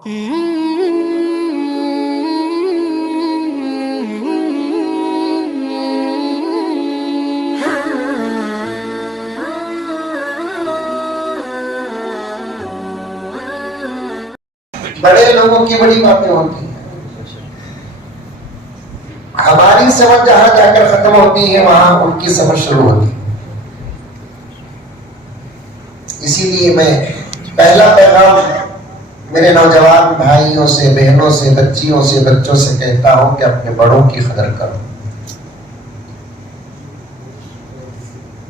बड़े लोगों की बड़ी बातें होती हैं, हमारी समझ जहां जाकर खत्म होती है वहां उनकी समझ शुरू होती है। इसीलिए मैं पहला पैगाम मेरे नौजवान भाइयों से, बहनों से, बच्चियों से, बच्चों से कहता हूं कि अपने बड़ों की कदर करो।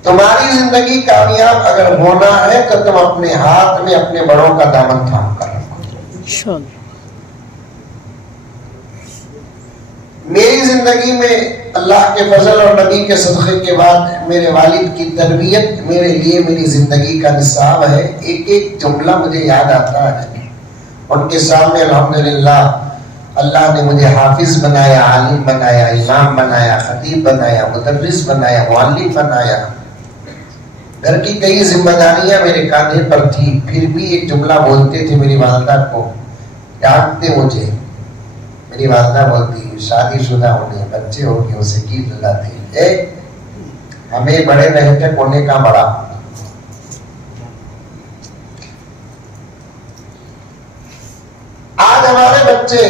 तुम्हारी जिंदगी कामयाब अगर होना है तो तुम अपने हाथ में अपने बड़ों का दामन थाम कर रखो। मेरी जिंदगी में अल्लाह के फजल और नबी के सदक़े के बाद मेरे वालिद की तरबियत मेरे लिए मेरी जिंदगी का निसाब है। एक एक जुमला मुझे याद आता है। उनके सामने अल्हम्दुलिल्लाह अल्लाह ने मुझे हाफिज बनाया, आलिम बनाया, इमाम बनाया, खतीब बनाया, मुदर्रिस बनाया, मुअल्लिम बनाया। घर की कई जिम्मेदारियां मेरे कांधे पर थी, फिर भी एक जुमला बोलते थे मेरी वालिदा को, डांटते मुझे। मेरी वालिदा बोलती, शादीशुदा होने, बच्चे हो गए, उसे की दिलाते, हमें बड़े रहते कोने का बड़ा। आज हमारे बच्चे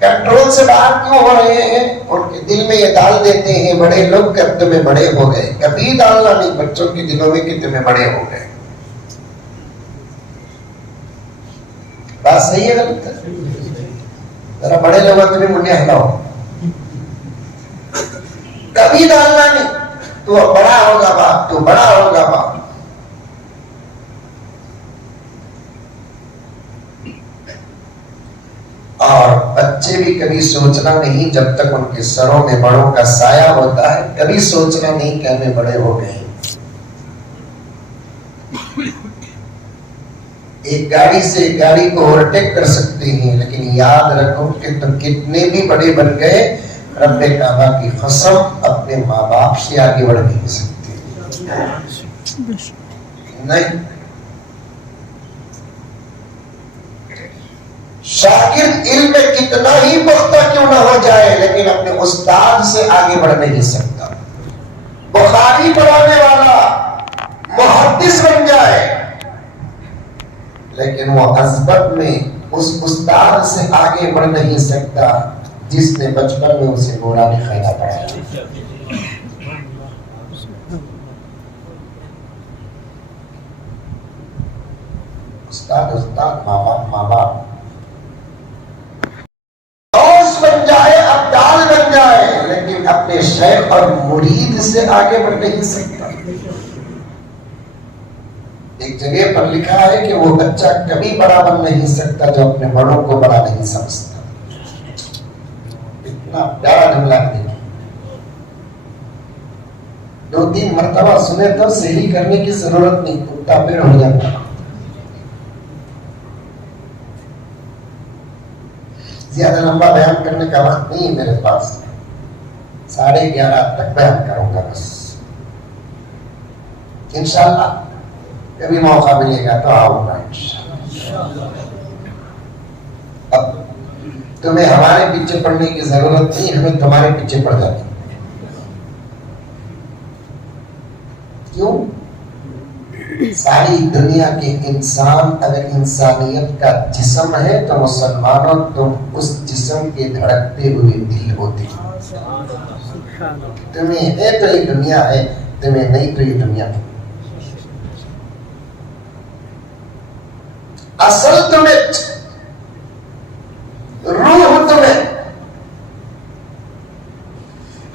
कंट्रोल से बाहर क्यों हो रहे हैं? उनके दिल में ये डाल देते हैं बड़े लोग कि तुम्हें बड़े हो गए। कभी डालना नहीं बच्चों के दिलों में कि तुम्हें बड़े हो गए। बात सही है गलत है? जरा बड़े लोग तुम्हें मुन्ने हटाओ, कभी डालना नहीं। तू बड़ा होगा बाप, तू बड़ा होगा बाप। और बच्चे भी कभी सोचना नहीं, जब तक उनके सरों में बड़ों का साया होता है, कभी सोचना नहीं कि हमें बड़े हो गए। एक गाड़ी से एक गाड़ी को ओवरटेक कर सकते हैं, लेकिन याद रखो कि तुम कितने भी बड़े बन गए, रब्बे काबा की कसम अपने माँ बाप से आगे बढ़ नहीं सकते। नहीं। शागिर्द इल्म में कितना ही पुख्ता क्यों ना हो जाए, लेकिन अपने उस्ताद से आगे बढ़ नहीं सकता। बुखारी पढ़ाने वाला मुहद्दिस बन जाए, लेकिन वो अज़बत में उस उस्ताद से आगे बढ़ नहीं सकता जिसने बचपन में उसे नूरानी ख़ैरा पढ़ाया। उस्ताद उस्ताद, माँ बाप माँ बाप। बन जाए, अब्दाल बन जाए, लेकिन अपने शेख और मुरीद से आगे बढ़ नहीं सकता। एक जगह पर लिखा है कि वो बच्चा कभी बड़ा बन नहीं सकता जो अपने बड़ों को बड़ा नहीं समझता। इतना प्यारा जुमला देखिए। 2-3 मर्तबा सुने तो सही करने की जरूरत नहीं, कुत्ता पेड़ हो जाता। ज्यादा लंबा बयान करने का वक्त नहीं है मेरे पास, 11:30 तक बयान करूंगा बस। इंशाअल्लाह कभी मौका मिलेगा तो आऊंगा इंशाअल्लाह। अब तुम्हें हमारे पीछे पड़ने की जरूरत नहीं, हमें तुम्हारे पीछे पड़ जाती। क्यों? सारी दुनिया के इंसान अगर इंसानियत का जिस्म है तो मुसलमानों तुम उस जिस्म के धड़कते हुए दिल होते। तुम्हें है तो ये दुनिया है, तुम्हें नहीं तो ये दुनिया है। असल तुम्हें, रूह तुम्हें।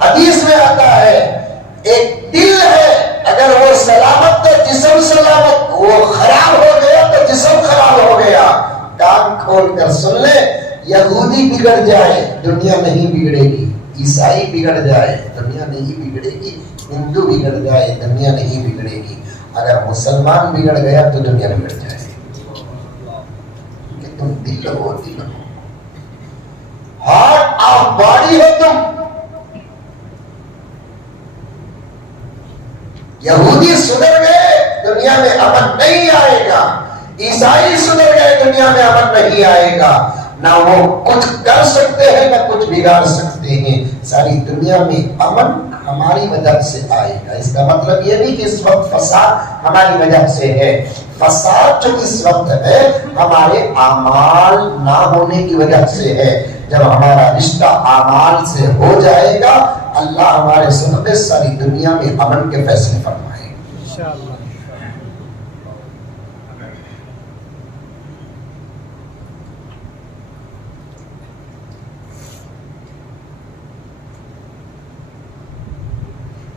हदीस में आता है एक दिल है, अगर वो सलामत तो जिस्म सलामत, वो खराब हो गया तो जिस्म खराब हो गया। कान खोल कर सुन ले, यहूदी बिगड़ जाए दुनिया नहीं बिगड़ेगी, ईसाई बिगड़ जाए दुनिया नहीं बिगड़ेगी, हिंदू बिगड़ जाए दुनिया नहीं बिगड़ेगी, अगर मुसलमान बिगड़ गया तो दुनिया बिगड़ जाएगी। कि तुम दिल हो, दिल हो, हार्ट ऑफ बॉडी हो तुम। यहूदी सुधर गए, दुनिया में अमन नहीं आएगा। ईसाई सुधर गए, दुनिया में अमन नहीं आएगा। ना वो कुछ कर सकते हैं ना कुछ बिगाड़ सकते हैं। सारी दुनिया में अमन हमारी वजह से आएगा। इसका मतलब ये नहीं कि इस वक्त फसाद हमारी वजह से है। फसाद जो इस वक्त है हमारे आमाल ना होने की वजह से है। जब हमारा रिश्ता आमाल से हो जाएगा, अल्लाह हमारे सदक़े सारी दुनिया में अमन के फैसले फरमाएगा इंशाअल्लाह।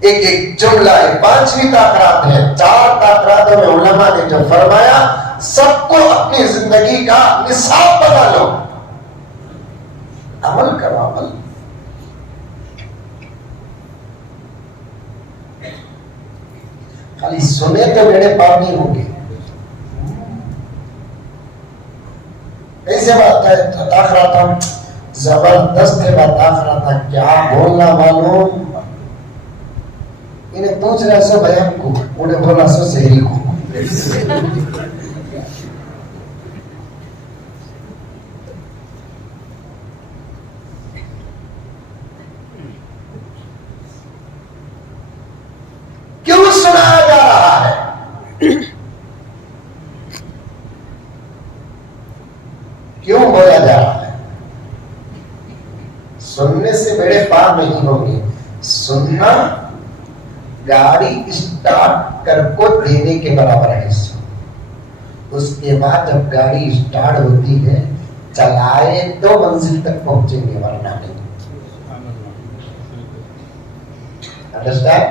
एक एक जुमला है, 5वीं ताकरात है। 4 ताकरातों में उलमा ने जो फरमाया, सबको अपनी जिंदगी का निसाब बना लो, अमल करो। अमल खाली सुने तो बेड़े पार नहीं होंगे। कैसे बात है ताकराता, जबरदस्त है बात ताकराता, क्या बोलना मालूम। इन्हें पूछ रहा सो बयान को, उन्हें बोला सो शहरी को। क्यों सुनाया जा रहा है, क्यों बोला जा रहा है? सुनने से बेड़े पार नहीं होंगे। सुनना गाड़ी स्टार्ट कर को देने के बराबर है। उसके बाद जब गाड़ी स्टार्ट होती है, चलाए तो मंजिल तक पहुंचेंगे, वरना नहीं। Understand?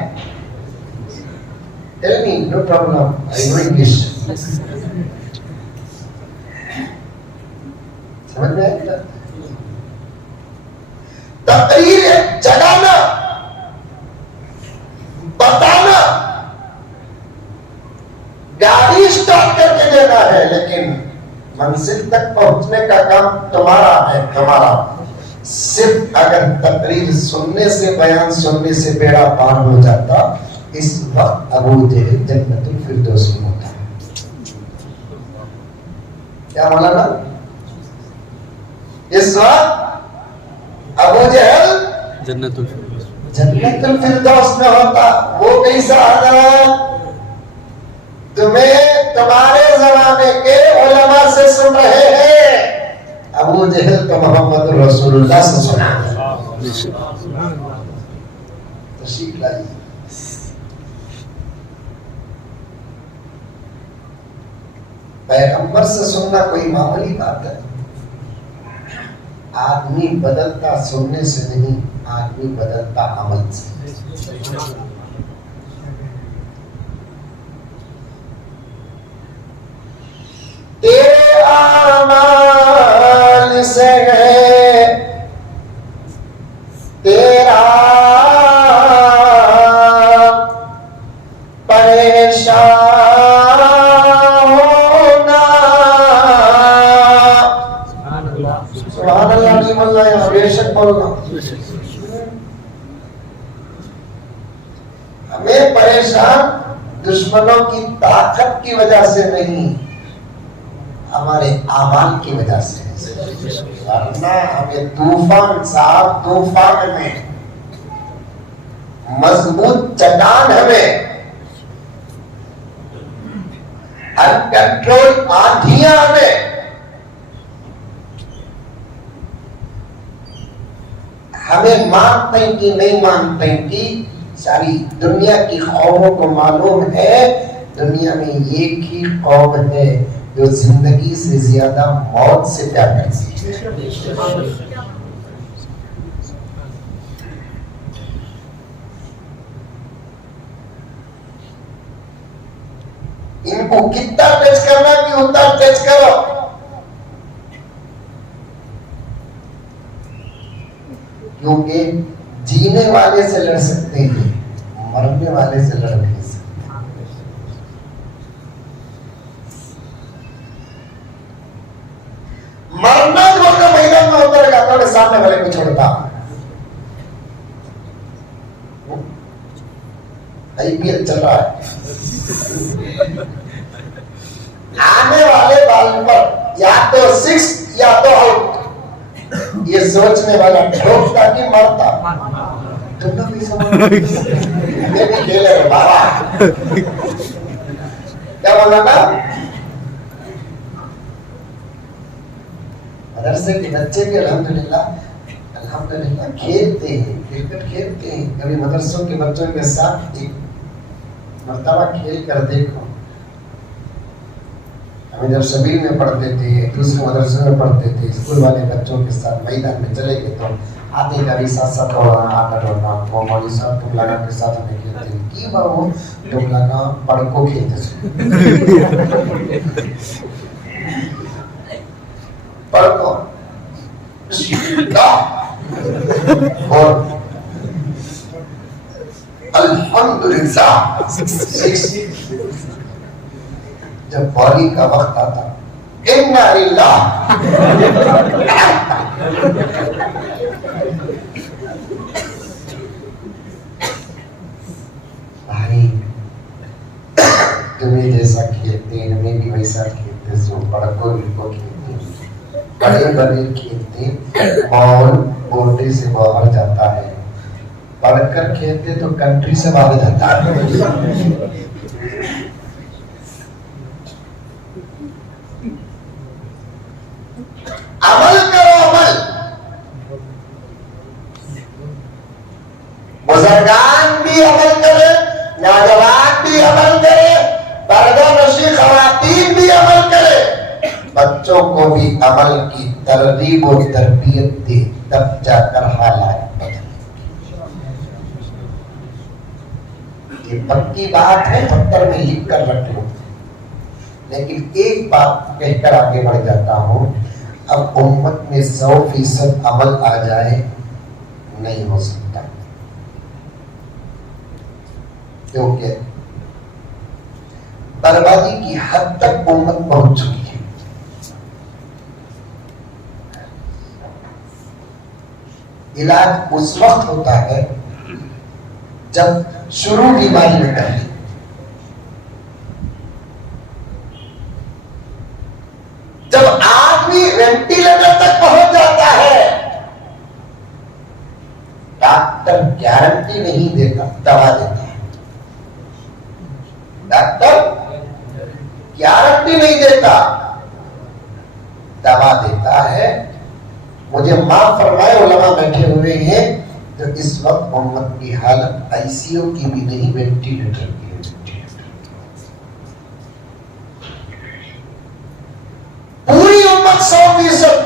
Tell me, no problem, I know English. समझ में आया? तकरीर जगाना, बताना, गाड़ी स्टार्ट करके देना है, लेकिन मंजिल तक पहुंचने का काम तुम्हारा है, तुम्हारा। सिर्फ अगर तकरीर सुनने से, बयान सुनने से बेड़ा पार हो जाता, इस वक्त अबू जहल जन्नतुल फिरदौस में होता। क्या मौलाना? इस वक्त अबू जहल जन्नतुल फिरदौस में होता। वो कैसा हजरत? तुम्हें तुम्हारे जमाने के उलमा से सुन रहे हैं, अबू जहल तो मोहम्मद रसूलुल्लाह से सुना। तशरीफ लाइए। पैगंबर से सुनना कोई मामूली बात है। आदमी बदलता सुनने से नहीं, आदमी बदलता अमल से। तेरे आमाल से है तेरा परेशान होना। सुभान अल्लाह नहीं बोलना है, बेशक बोलना। हमें परेशान दुश्मनों की ताकत की वजह से नहीं, हमारे आमाल की वजह से। वरना हमें तूफान साहब, तूफान में मजबूत चट्टान, हमें अनकंट्रोल आंधियां, हमें मानते कि नहीं मानते कि सारी दुनिया की कौमों को मालूम है, दुनिया में एक ही कौम है जो जिंदगी से ज्यादा मौत से प्यार करती है। इनको कितना टच करना कि उतना टच करो। क्योंकि जीने वाले से लड़ सकते हैं, मरने वाले से लड़ नहीं सकते। मरना जो का मैदान में होता है, अपने सामने वाले को छोड़ता। IPL चल रहा है, आने वाले बाल पर या तो 6 या तो आउट, ये सोचने वाला ठोकता कि मरता। तुम भी समझ खेले बाबा क्या बोला था? मदरसे के बच्चे भी अल्हम्दुलिल्लाह अल्हम्दुलिल्लाह खेलते हैं, क्रिकेट खेलते हैं। कभी मदरसों के बच्चों के साथ एक मर्तबा खेल कर देखो। हम जब शबीर में पढ़ते थे, दूसरे मदरसे में पढ़ते थे, स्कूल वाले बच्चों के साथ मैदान में चले गए तो आते कभी साथ वो मौलवी साहब तुमलाना के साथ हमें खेलते हैं की बाबू तुमलाना पढ़ को खेलते पढ़ को और अल्हम्दुलिल्लाह जब बॉलिंग का वक्त आता इन्ना लिल्लाह भाई तुम्हें जैसा खेलते हैं हमें भी वैसा खेलते जो बड़को इनको खेलते बड़े बड़े खेलते बॉल बोटे से बाहर जाता है, पढ़कर खेलते तो कंट्री से बाहर जाता है। अमल करो अमल, बुजुर्गान भी अमल करे, नौजवान भी अमल करे, पर्दा नशी खवातीन भी अमल करे, बच्चों को भी अमल की तरगीब और तरबियत दे, तब जाकर हालात बदले। ये पक्की बात है, पत्थर में लिख कर रख लो। लेकिन एक बात कहकर आगे बढ़ जाता हूं, अब उम्मत में 100% अमल आ जाए नहीं हो सकता, क्योंकि बर्बादी की हद तक उम्मत पहुंच चुकी है। इलाज उस वक्त होता है जब शुरू बीमारी में पहले जब आदमी वेंटिलेटर तक पहुंच जाता है, डॉक्टर गारंटी नहीं देता, दवा देता है। डॉक्टर गारंटी नहीं देता, दवा देता है। मुझे माफ फरमाए, उलमा बैठे हुए हैं तो इस वक्त उम्मत की हालत आईसीयू की भी नहीं, वेंटिलेटर की है। पूरी उम्मत 100%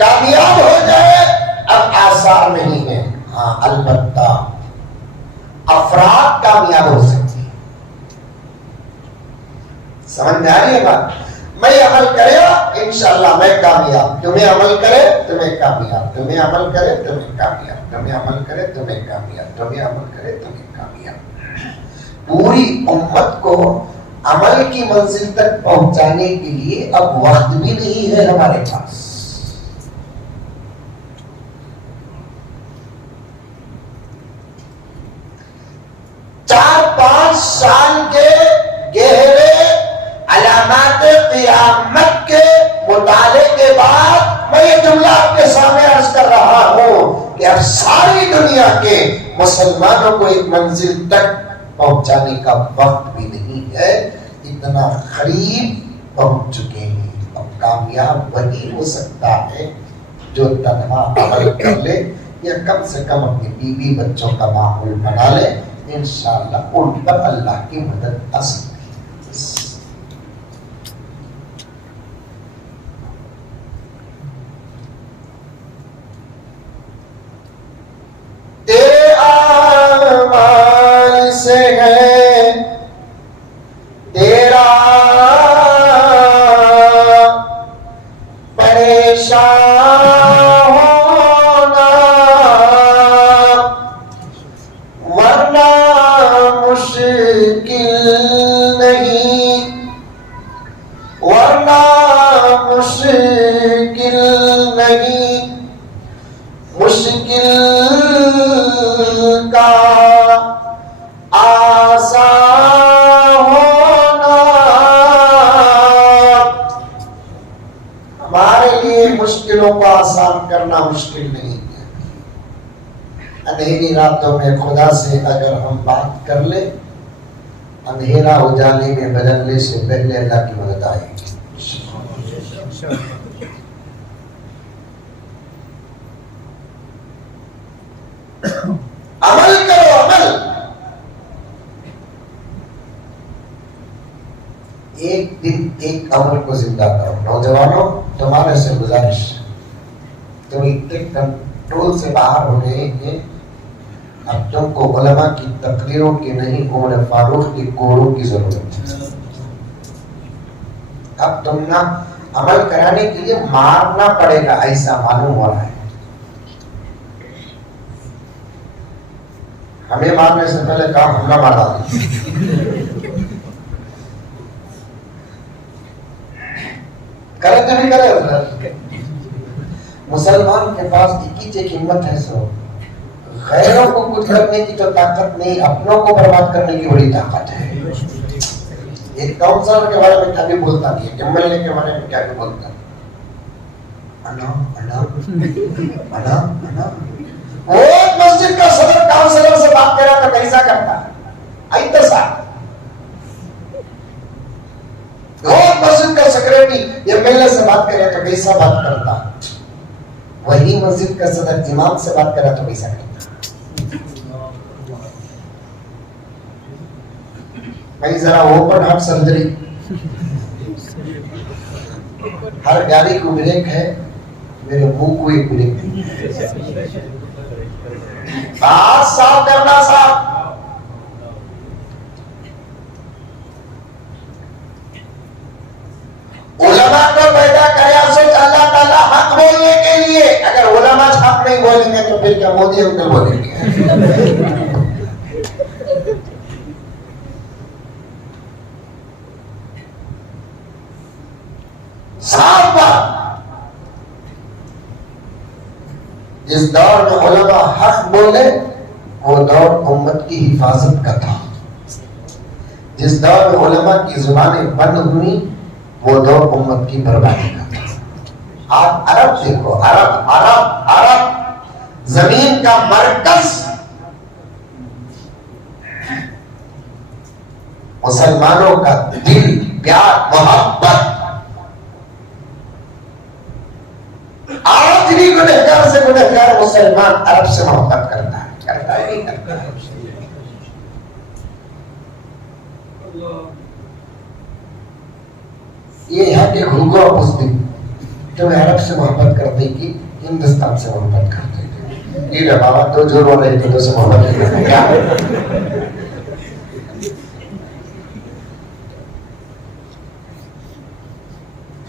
कामयाब हो जाए अब आसान नहीं है। हाँ, अलबत्ता अफराद कामयाब हो सकती है। समझ में आ रही है बात? मैं अमल करे इंशाअल्लाह मैं कामयाब, तुम्हें अमल करे तुम्हें कामयाब, तुम्हें अमल करे तुम्हें कामयाब, तुम्हें अमल करे तुम्हें कामयाब, तुम्हें अमल करे तुम्हें कामयाब। पूरी उम्मत को अमल की मंजिल तक पहुंचाने के लिए अब वक्त भी नहीं है हमारे पास। चार 5 साल के गहरे अलामात क़यामत के मुताले के बाद मैं ये जुमला आपके सामने अर्ज कर रहा हूं कि अब सारी दुनिया के मुसलमानों को एक मंजिल तक पहुंचाने का वक्त भी नहीं है, इतना करीब पहुंच चुके हैं। अब कामयाब वही हो सकता है जो तन्हा अमल कर ले या कम से कम अपनी बीवी बच्चों का माहौल बना ले। इंशाअल्लाह उन पर अल्लाह की मदद आ सकती है। तेरे आमाल से है तेरा परेशान होना, वरना मुश्किल नहीं, वरना मुश्किल नहीं, मुश्किल का आसान होना हमारे लिए मुश्किलों को आसान करना मुश्किल नहीं है। अंधेरी रातों में खुदा से अगर हम बात कर ले, अंधेरा उजाले में बदलने से पहले अल्लाह की मदद आएगी। अमल करो, अमल। एक दिन एक अमल को जिंदा करो। नौजवानों, तुम्हारे से गुजारिश, तुम इतने कंट्रोल से बाहर हो गए हैं, अब तुमको उलमा की तकरीरों की नहीं, उमर फारूक की कोड़ों की जरूरत है। अब तुम ना अमल कराने के लिए मारना पड़ेगा, ऐसा मालूम हो रहा है। हमें मारने से पहले काम हमला मार करे तो नहीं करे। मुसलमान के पास एक हिम्मत है, सो गैरों को कुछ करने की तो ताकत नहीं, अपनों को बर्बाद करने की बड़ी ताकत है। एक काउंसलर के बारे में क्या भी बोलता नहीं, एमएलए के बारे में क्या भी बोलता। अना अना अना अना। वो मस्जिद का सदर काउंसलर से बात करा तो कैसा करता है, ऐसा। वो मस्जिद का सेक्रेटरी एमएलए से बात करे तो कैसा बात करता, वही मस्जिद का सदर इमाम से बात करा तो कैसा करता। भाई जरा ओपन हार्ट सर्जरी, हर गाड़ी को ब्रेक है, मेरे मुंह को एक ब्रेक नहीं है। साफ करना, साफ। उलमा को पैदा कराया सोच अल्लाह ताला हक बोलने के लिए। अगर उलमा हक नहीं बोलेंगे तो फिर क्या मोदी अंकल बोलेंगे। साफ बात। जिस दौर में उलमा हक बोले वो दौर उम्मत की हिफाजत का था। जिस दौर में उलमा की जुबानें बंद हुई वो दौर उम्मत की बर्बादी का था। आप अरब देखो, अरब अरब अरब जमीन का मरकज, मुसलमानों का दिल, प्यार, मोहब्बत। आज भी गुनहगार से गुनहगार मुसलमान अरब से मोहब्बत करता है, करता है नहीं करता है। ये यहाँ के घूगो मुस्लिम तुम्हें अरब से मोहब्बत करते कि हिंदुस्तान से मोहब्बत करते। ये बाबा दो जोर वाले एक से मोहब्बत नहीं करते क्या?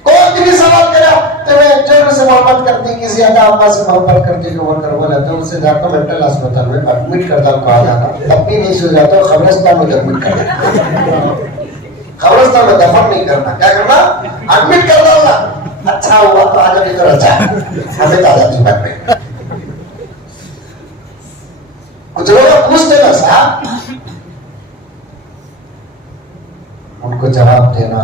कोई भी सवाल करा तुम्हें जोर से मोहब्बत करते कि ज्यादा अब्बा से मोहब्बत करते कि वो कर बोला तो उनसे जाकर मेंटल अस्पताल में एडमिट करता कहा जाना, तब भी नहीं सो जाता, खबरस्तान में एडमिट कर देना। खबरस्तान में दफन नहीं करना, क्या करना? एडमिट कर दो। अच्छा हुआ तो आगे भी तो अच्छा हमें ताजा जीवन में कुछ लोग पूछते ना साहब, उनको जवाब देना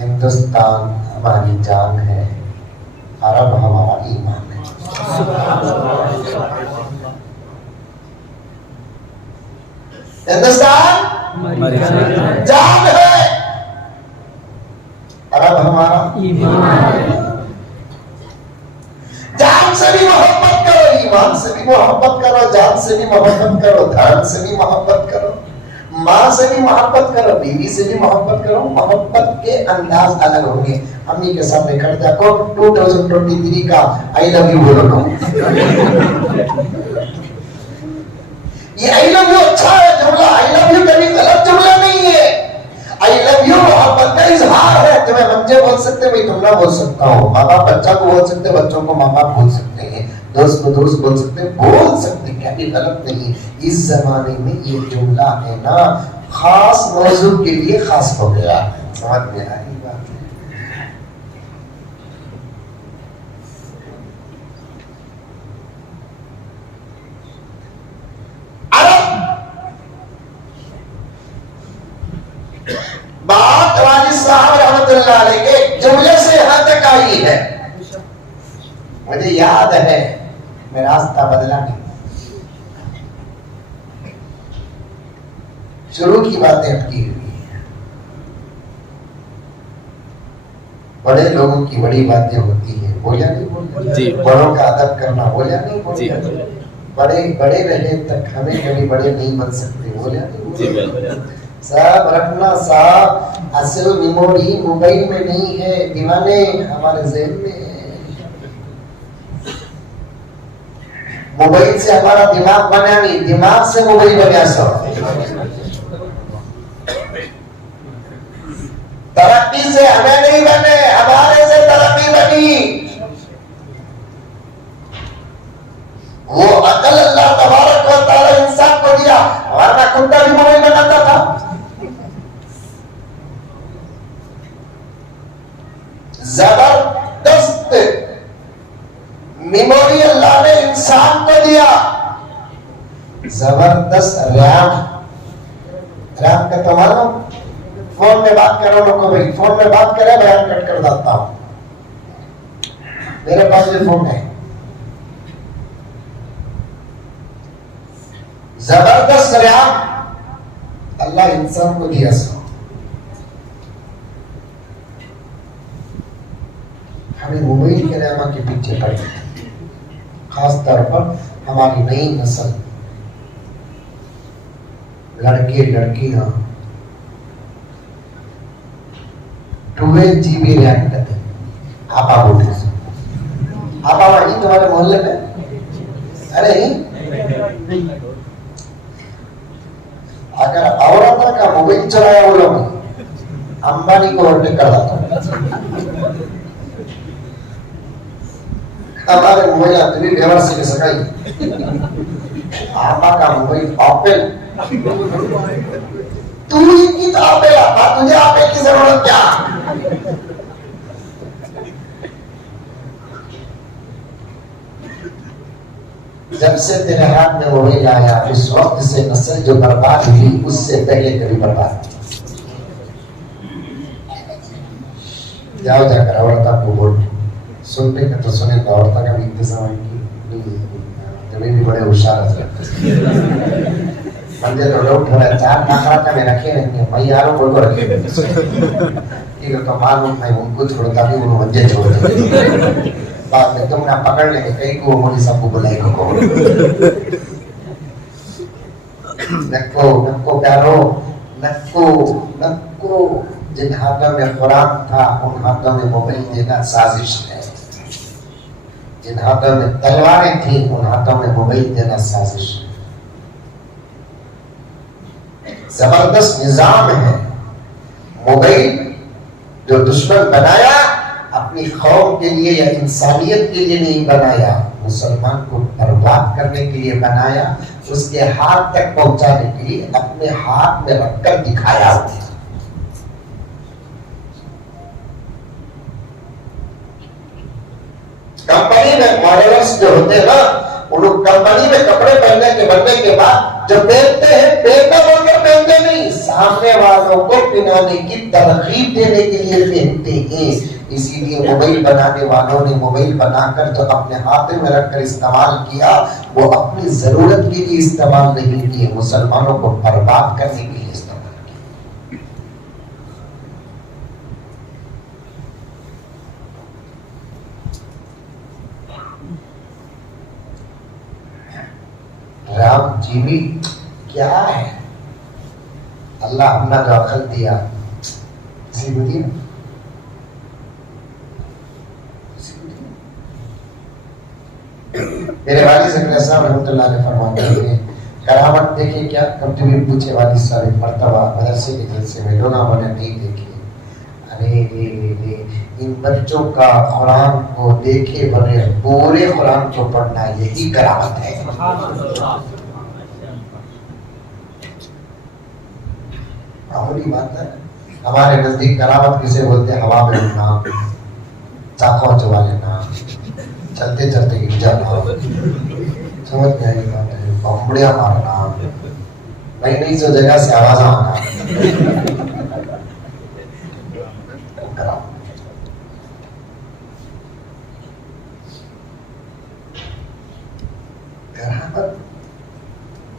हिंदुस्तान हमारी जान है, अरब हमारा ईमान है। हिंदुस्तान जान है, अरब हमारा ईमान। जान से भी मोहब्बत करो, ईमान से भी मोहब्बत करो, जान से भी मोहब्बत करो, धर्म से भी मोहब्बत करो, माँ से भी मोहब्बत करो, बीवी से भी मोहब्बत करो। मोहब्बत के अंदाज अलग होंगे। अम्मी के सामने खड़े जाको 2023 का आई लव यू बोलो लो। ये आई लव यू अच्छा है जुमला, आई लव यू कभी गलत जुमला नहीं है। आई लव यू मोहब्बत का इजहार है। तुम्हें बच्चे बोल सकते, मैं तुम ना बोल सकता हूँ, माँ बाप बच्चा को बोल सकते, बच्चों को माँ बाप बोल सकते हैं, दोस्त को दोस्त बोल सकते, क्या भी गलत नहीं। इस जमाने में ये जुमला है ना खास मौजू के लिए खास हो गया, समझ में आई बात? बात वाजिद साहब रहमतुल्लाह अलैह के जुमले से यहाँ तक आई है मुझे याद है, मैं रास्ता बदला नहीं। शुरू की बातें अटकी हुई है। बड़े लोगों की बड़ी बातें होती है, बोलिया नहीं बोलिया, बड़ों का अदब करना, बोलिया नहीं बोलिया, बड़े बड़े रहे तक हमें कभी बड़े नहीं बन सकते, बोलिया नहीं बोलिया। सब रखना साहब, असल मेमोरी मोबाइल में नहीं है, दीवाने हमारे ज़हन में है। मोबाइल से हमारा दिमाग बना नहीं, दिमाग से मोबाइल बना। सब तरक्की से हमें नहीं बने, हमारे से तरक्की बनी। वो अकल अल्लाह तबारक व तआला इंसान को दिया, वरना कुत्ता भी मोबाइल बनाता था। जबरदस्त मेमोरी अल्लाह ने इंसान को दिया, जबरदस्त रैम। रैम का तो मालूम, फोन में बात करो लोगों भाई, फोन में बात करे बयान कट कर देता हूं। मेरे पास ये फोन है, जबरदस्त रैम अल्लाह इंसान को दिया। हमें मोबाइल के रैमा के पीछे पड़ गए, खास तौर पर हमारी नई नस्ल, लड़के लड़कियां 12 GB रैम करते। आपा बोलते हैं, आपा वही तुम्हारे मोहल्ले में? अरे अगर औरतों का मोबाइल चलाया वो लोग अंबानी को ओवरटेक कर देता। हमारे मोबाइल आदमी व्यवहार से सकाई, आपा का मोबाइल एप्पल, तू ही की एप्पल, आपा तुझे एप्पल की जरूरत क्या? जब से तेरे हाथ में मोबाइल आया, उस वक्त से नस्ल जो बर्बाद हुई, उससे पहले कभी बर्बाद। जाओ जाकर औरता को बोल, सुनने का तो सुने, तो औरता का भी इंतजाम है भी बड़े होशियार मंदिर तो लोग थोड़ा 4 नाखरा का में रखे रहेंगे, भाई यारों को रखे ठीक है, तो मालूम नहीं उनको छोड़ता भी उन्होंने मंदिर छोड़ दिया। बाद में तुम ना पकड़ लेंगे, कहीं को मोदी सबको बुलाई को नक्को नक्को प्यारो, नक्को नक्को। जिन हाथों में कुरान था, उन हाथों में मोबाइल देना साजिश है। जिन हाथों में तलवारें थी, उन हाथों में मोबाइल देना साजिश है। जबरदस्त निजाम है। मोबाइल जो दुश्मन बनाया, अपनी कौम के लिए या इंसानियत के लिए नहीं बनाया, मुसलमान को बर्बाद करने के लिए बनाया, उसके हाथ तक पहुंचाने के लिए अपने हाथ में रखकर दिखाया। कंपनी में मॉडलर्स जो होते हैं ना, उन कंपनी में कपड़े पहनने के बनने के बाद जो पहनते हैं, पहनना बोलकर पहनते नहीं, सामने वालों को पहनाने की तरकीब देने के लिए पहनते हैं। इसीलिए मोबाइल बनाने वालों ने मोबाइल बनाकर जो अपने हाथ में रखकर इस्तेमाल किया, वो अपनी जरूरत के लिए इस्तेमाल नहीं किए, मुसलमानों को बर्बाद करने के लिए इस्तेमाल किए। राम जीवी क्या है? अल्लाह हमने जो अकल दिया, मेरे वालिद साहब रहमतुल्लाह अलैह फरमाते हैं, करामत देखे क्या? कभी पूछे वालिद साहब एक मर्तबा मदरसे के जलसे में, लोना बने नहीं देखे। अरे रे इन बच्चों का कुरान को देखे बगैर पूरे कुरान को पढ़ना, यही करामत है। मामूली बात है। हमारे नजदीक करामत किसे बोलते हैं? हवा में उड़ना, चाकों चबा लेना, चलते चलते गिर जाना, समझ में आई बात है, बम्बड़ियां मारना, नई नई सो जगह से आवाज आना,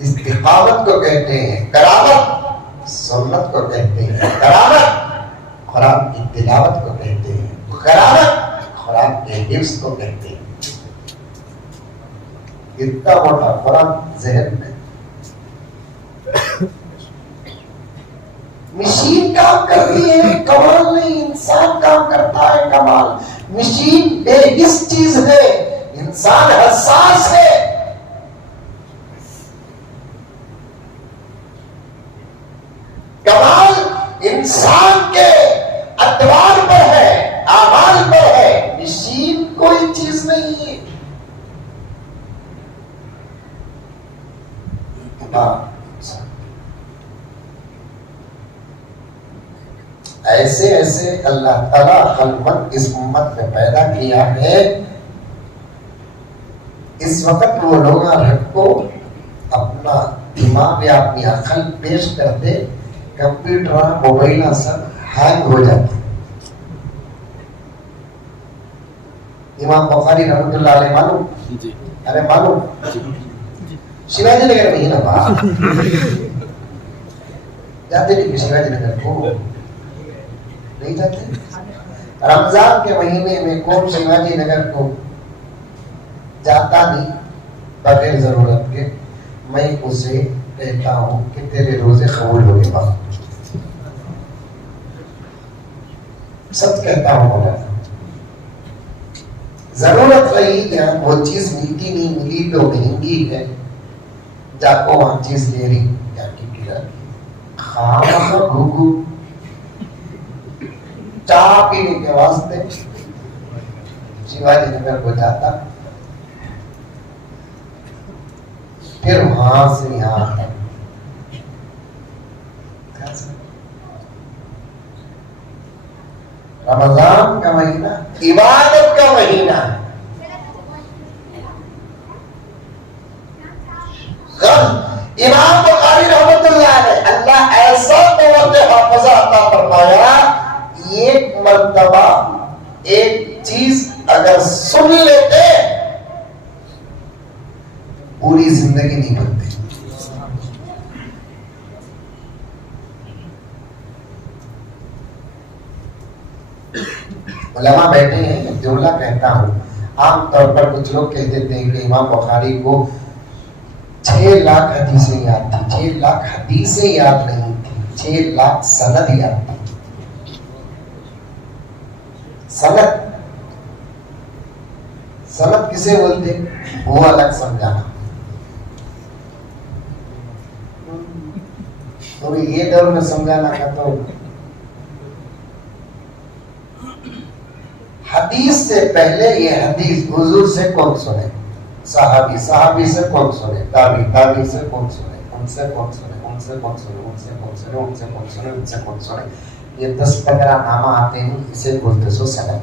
इस्तिकामत को कहते हैं, करामत सुन्नत को कहते हैं, करामत कुरान की तिलावत को कहते हैं, करामत कुरान के हिफ्ज़ को कहते हैं। इतना मोटा कुरान ज़हन में। मशीन काम कर रही है, कमाल नहीं, इंसान काम करता है, कमाल। मशीन बेहिस चीज है, इंसान हसास है। कमाल इंसान के अतवार पर है, आमाल पर है, मशीन कोई चीज नहीं है। ऐसे ऐसे अल्लाह ताला खलकत इस उम्मत में पैदा किया है। इस वक्त वो लोग रखो अपना दिमाग या अपनी अकल पेश करते, कंप्यूटर मोबाइल सब हैंग हो जाते। इमाम बुखारी रहमतुल्लाह अलैह मालूम? अरे मालूम, शिवाजी नगर में ही ना बात जाते नहीं, शिवाजी नगर को नहीं जाते। रमजान के महीने में कौन शिवाजी नगर को जाता नहीं बगैर जरूरत के? मैं उसे कहता हूं कि तेरे रोजे कबूल हो गए। बात सच कहता हूं, बोला जरूरत रही क्या, वो चीज मिलती नहीं, मिली तो महंगी है, जाको वहां चीज ले रही क्या की खाना घूघू चाय पीने के वास्ते शिवाजी नगर को जाता, फिर वहां से यहाँ आता। रमजान का महीना इबादत का महीना है। इमाम बुखारी रहमतुल्लाह अलैह, अल्लाह ऐसा तवज्जो हाफ़िज़ा अता फरमाया, एक मर्तबा एक चीज अगर सुन लेते पूरी जिंदगी नहीं बनती। उलमा बैठे हैं, जुमला कहता हूं, आमतौर पर कुछ लोग कह देते हैं कि इमाम बुखारी को 6 लाख हदीसें याद थी। 6 लाख हदीसें याद नहीं थी, 6 लाख सनद याद थी। सनद, सनद किसे बोलते? वो अलग समझाना। तो ये दौर में समझाना का तो हदीस से पहले ये हदीस हुजूर से कौन सुने? सहाबी, सहाबी से कौन सुने? ताबी, ताबी से कौन सुने? उनसे कौन सुने? उनसे कौन सुने? उनसे कौन सुने? उनसे कौन सुने? उनसे कौन सुने? ये 10-15 नामा आते हैं, इसे बोलते सो सनद।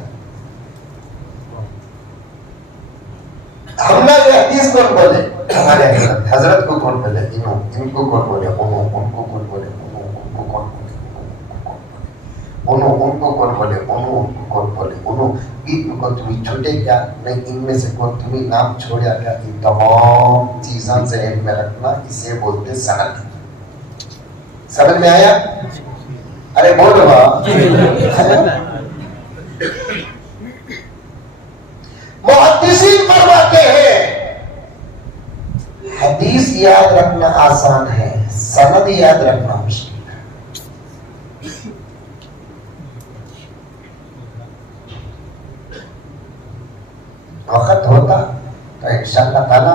हमने ये हदीस कौन बोले? हमारे हजरत को कौन बोले? इनको कौन बोले? उनको कौन बोले? उनको कौन बोले? उनको कौन बोले? उनको कौन बोले? इनको तुम्हें छूटे क्या? नहीं, इनमें से कौन तुम्हें नाम छोड़ा क्या? इन तमाम चीजों से ध्यान में रखना, इसे बोलते सनद। समझ में आया? अरे बोलो मुहद्दिसीन फरमाते हैं हदीस याद रखना आसान है, सनद याद रखना मुश्किल है। वक्त होता तो इंशाअल्लाह ताला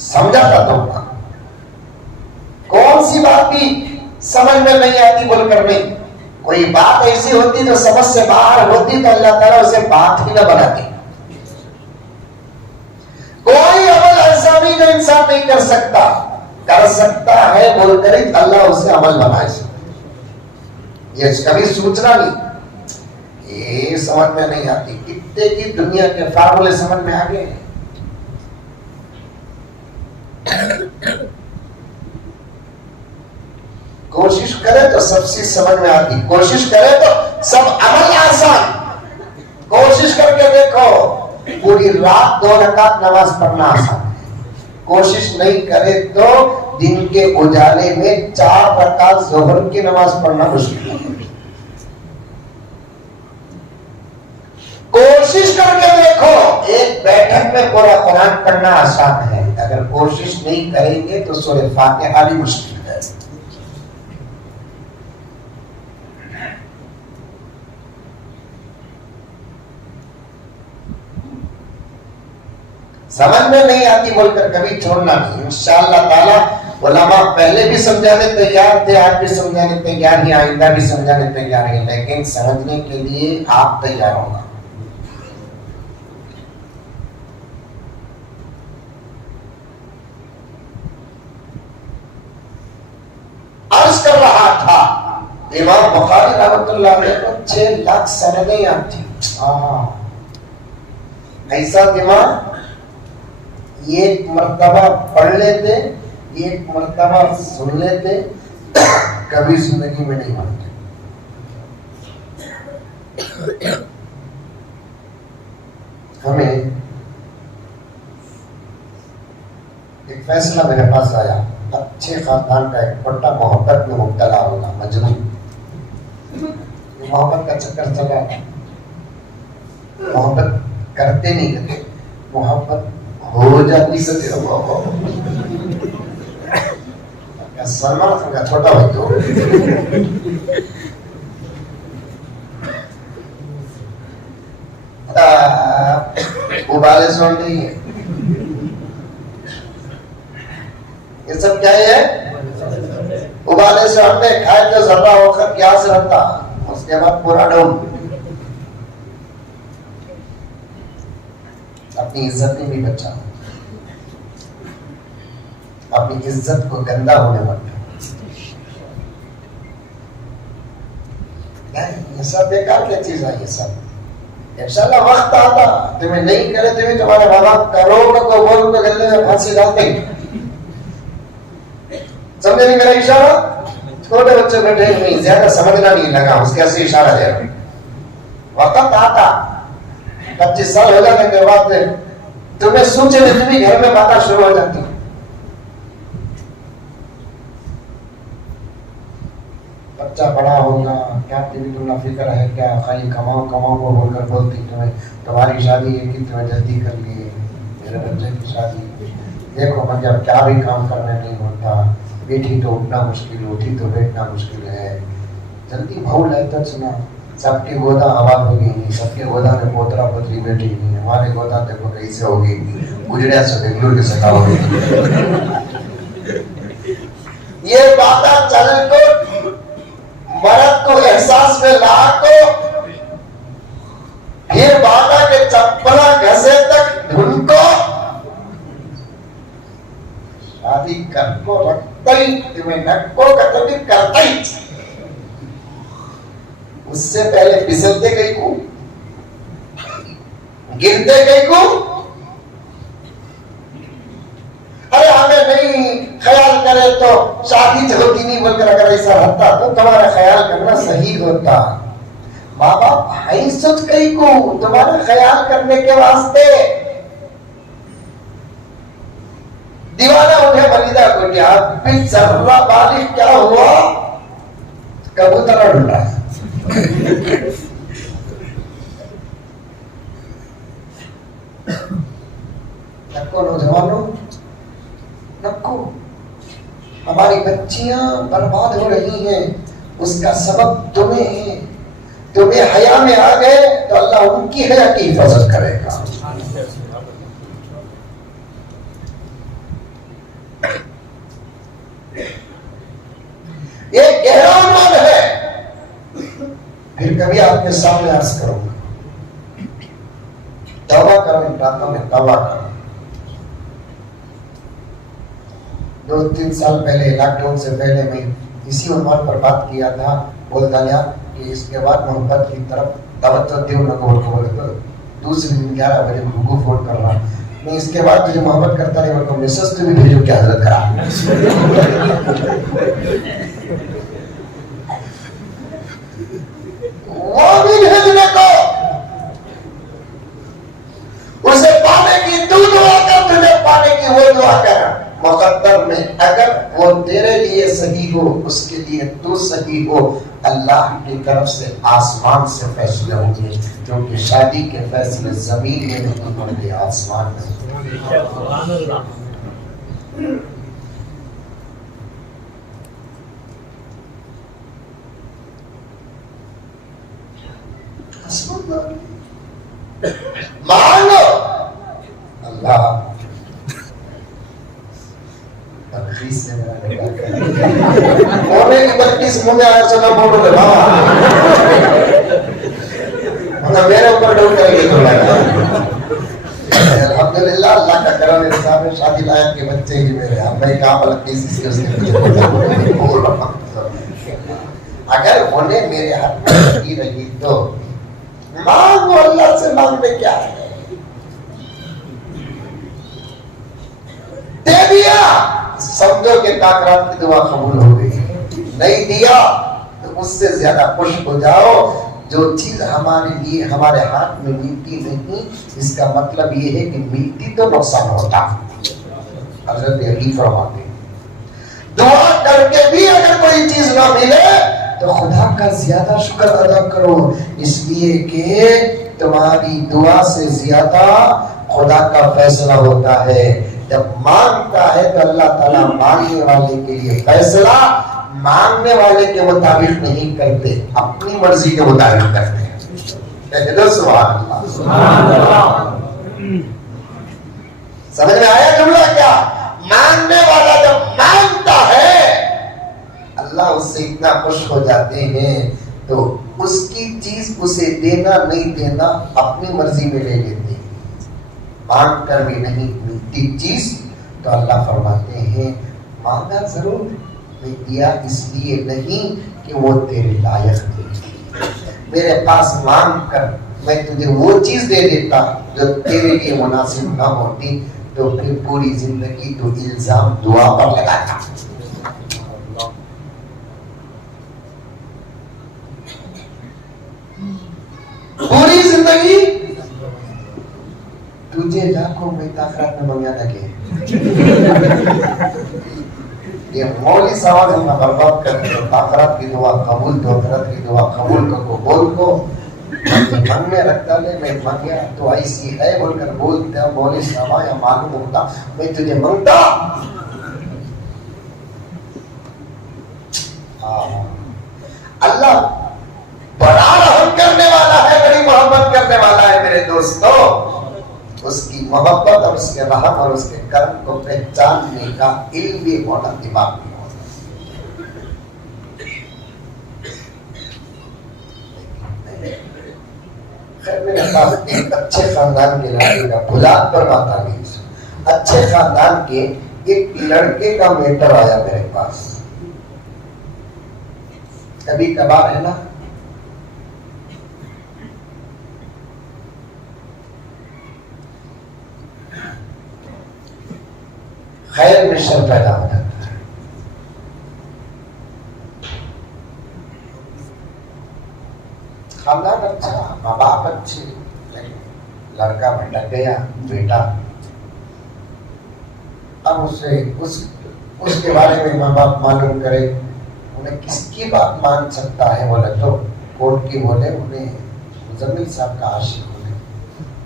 समझाता दूंगा। कौन सी बात भी समझ में नहीं आती बोलकर नहीं, कोई बात ऐसी होती तो समझ से बाहर होती तो अल्लाह ताला उसे बात ही ना बनाती। कोई अमल ऐसा नहीं जो इंसान नहीं कर सकता है बोलकर ही अल्लाह उसे अमल बनाए। ये कभी सोचना नहीं, ये समझ में नहीं आती। कितने की दुनिया के फार्मूले समझ में आ गए। कोशिश करे तो सब चीज समझ में आती, कोशिश करे तो सब अमल आसान। कोशिश करके देखो, पूरी रात 2 रकात नमाज पढ़ना आसान है, कोशिश नहीं करे तो दिन के उजाले में 4 रकात ज़ोहर की नमाज पढ़ना मुश्किल है। कोशिश करके देखो, एक बैठक में पूरा कुरान पढ़ना आसान है, अगर कोशिश नहीं करेंगे तो सूरह फातिहा भी मुश्किल है। समझ में नहीं आती बोलकर कभी छोड़ना नहीं। इंशाअल्लाह ताला उलमा पहले भी समझाने तैयार थे, आज भी समझाने तैयार हैं, आइंदा भी समझाने तैयार हैं, लेकिन समझने के लिए आप तैयार होना। अर्ज कर रहा था इमाम बुखारी रहमतुल्लाह अलैह को 6 लाख सनदें याद थी। ऐसा दिमाग एक मर्तबा पढ़ लेते, एक मर्तबा सुन लेते, कभी जिंदगी में नहीं मानते। हमें एक फैसला मेरे पास आया, अच्छे खानदान का एक बट्टा मोहब्बत में मुब्तला होगा, मजनू मोहब्बत का चक्कर चला, मोहब्बत करते नहीं करते, मोहब्बत हो जाती तो सलमान खान का छोटा भाई तो उबाले सुन रही है। ये सब क्या है? उबाले से हमने खाए तो जर्रा होकर प्यास रहता, उसके बाद पूरा डूब। अपनी इज्जत में भी बचा, अपनी इज्जत को गंदा होने मत दो। ये सब बेकार की चीज है। ये सब इंशाल्लाह वक्त आता, तुम्हें नहीं करे तुम्हें तुम्हारे बाबा करोड़ों को बोल तो गले में फांसी डालते। समझे नहीं मेरा इशारा? छोटे बच्चे बैठे नहीं, ज्यादा समझना नहीं लगा, उसके ऐसे इशारा दे रहा। वक्त आता 25 साल हो जाने के बाद तुम्हें सोचे भी घर में बातें शुरू हो जाती। बच्चा बड़ा होगा, क्या तुमने फिक्र है क्या, खाली कमाओ कमाओ को बोलकर बोलती तुम्हें तुम्हारी शादी है कि तुम्हें जल्दी कर लिए, मेरे बच्चे की शादी। देखो मतलब क्या भी काम करने नहीं होता, बैठी तो उठना मुश्किल, उठी तो बैठना मुश्किल है। जल्दी भाव लाए सुना, सबकी गोदा आवाज होगी नहीं, सबके गोदा में पोतरा पोतरी बैठी नहीं, हमारे गोदा देखो कैसे होगी, गुजरिया से बेंगलुरु के सका होगी। ये बात चल को मर्द को एहसास में ला को फिर बाबा के चप्पला घसे तक ढूंढको शादी कर को रखता ही तुम्हें नक्को का तो भी करता ही। उससे पहले फिसलते गई को, गिरते गई को। अरे हमें नहीं ख्याल करे तो शादी तो होती नहीं बोलकर अगर ऐसा रहता तो तुम्हारा ख्याल करना सही होता। माँ बाप भाई सोच कई को तुम्हारा ख्याल करने के वास्ते दीवाना उठे बलिदा को क्या जर्रा बालिग क्या हुआ, कबूतर उड़ रहा है। नको नौजवानों, नको, हमारी बच्चियां बर्बाद हो रही हैं, उसका सबब तुम्हें है। तुम्हें हया में आ गए तो अल्लाह उनकी हया की हिफाजत करेगा। ये गहरा ईमान है। फिर कभी आपके सामने अर्ज करूंगा, तौबा करो, इन बातों में तौबा करो। 2-3 साल पहले लॉकडाउन से पहले मैं इसी उन्वान पर बात किया था, बोल डाला कि इसके बाद मोहब्बत की तरफ तवज्जो दो न बोल। दूसरे दिन 11 बजे मुझको फोन कर रहा, मैं इसके बाद तुझे मोहब्बत करता नहीं, मेरे को मैसेज तो भी भेजो क्या हजरत करा। वो भी भेजने को, उसे पाने की तू दुआ कर, तुझे पाने की कि वो दुआ कर मुकद्दर में, अगर वो तेरे लिए सही हो, उसके लिए तू सही हो, अल्लाह की तरफ से आसमान से फैसले होंगे, क्योंकि शादी के फैसले जमीन में नहीं होंगे, आसमान में। मांगो अल्लाह 32 से मुंह में आया चला फोटो ले बाबा, मतलब मेरे ऊपर डाउट करेंगे तो लगा। अल्हम्दुलिल्लाह अल्लाह का करम है, साहब शादी लायक के बच्चे ही मेरे, अब मैं कहां पर 31 से उसने अगर उन्हें मेरे हाथ में लगी रही तो मांगो, अल्लाह से मांगने क्या है, दे दिया समझो कि काकरात की दुआ कबूल हो गई, नहीं दिया तो उससे ज्यादा खुश हो जाओ। जो चीज हमारे लिए हमारे हाथ में मिलती नहीं, इसका मतलब ये है कि मिलती तो नुकसान होता। हजरत अली फरमाते दुआ करके भी अगर कोई चीज ना मिले तो खुदा का ज्यादा शुक्र अदा करो, इसलिए कि तुम्हारी दुआ से ज्यादा खुदा का फैसला होता है। जब मांगता है तो अल्लाह ताला मांगने वाले के लिए फैसला मांगने वाले के मुताबिक नहीं करते, अपनी मर्जी के मुताबिक करते हैं। सुभान अल्लाह। समझ में आया जुमला क्या? मांगने वाला जब मांगता है अल्लाह उससे इतना खुश हो जाते हैं तो उसकी चीज उसे देना नहीं देना अपनी मर्जी में ले लेते हैं। मांग कर भी नहीं मिलती चीज तो अल्लाह फरमाते हैं मांगा जरूर, मैं दिया इसलिए नहीं कि वो तेरे लायक नहीं, मेरे पास मांग कर मैं तुझे वो चीज दे देता जो तेरे लिए मुनासिब ना होती, तो फिर पूरी जिंदगी तो इल्जाम दुआ पर लगाता। पूरी जिंदगी तुझे लाखों में ताकत में मंगा लगे, ये मौली सवाल हम बर्बाद करते हैं। ताकत की दुआ कबूल तो आखिरत की दुआ कबूल को बोल को मन में रखता ले, मैं मांग गया तो ऐसी है बोलकर बोलते हैं मौली सवा या मालूम होता मैं तुझे मांगता। अल्लाह बड़ा रहम करने वाला है, बड़ी मोहब्बत करने वाला है मेरे दोस्तों। उसकी मोहब्बत और उसके रहम और उसके कर्म को पहचानने का इल्म भी होना, दिमाग भी होना। खैर मेरे पास एक अच्छे खानदान के लड़के का बुलाद पर बात आ गई, अच्छे खानदान के एक लड़के का मैटर आया मेरे पास। कभी कभार है ना खैर में शर पैदा हो जाता है। खानदान अच्छा, माँ बाप अच्छे, लड़का भटक गया, बेटा अब उसके बारे में माँ बाप मालूम करे, उन्हें किसकी बात मान सकता है? बोले तो कोर्ट की बोले उन्हें मुजम्मिल साहब का आशिक बोले,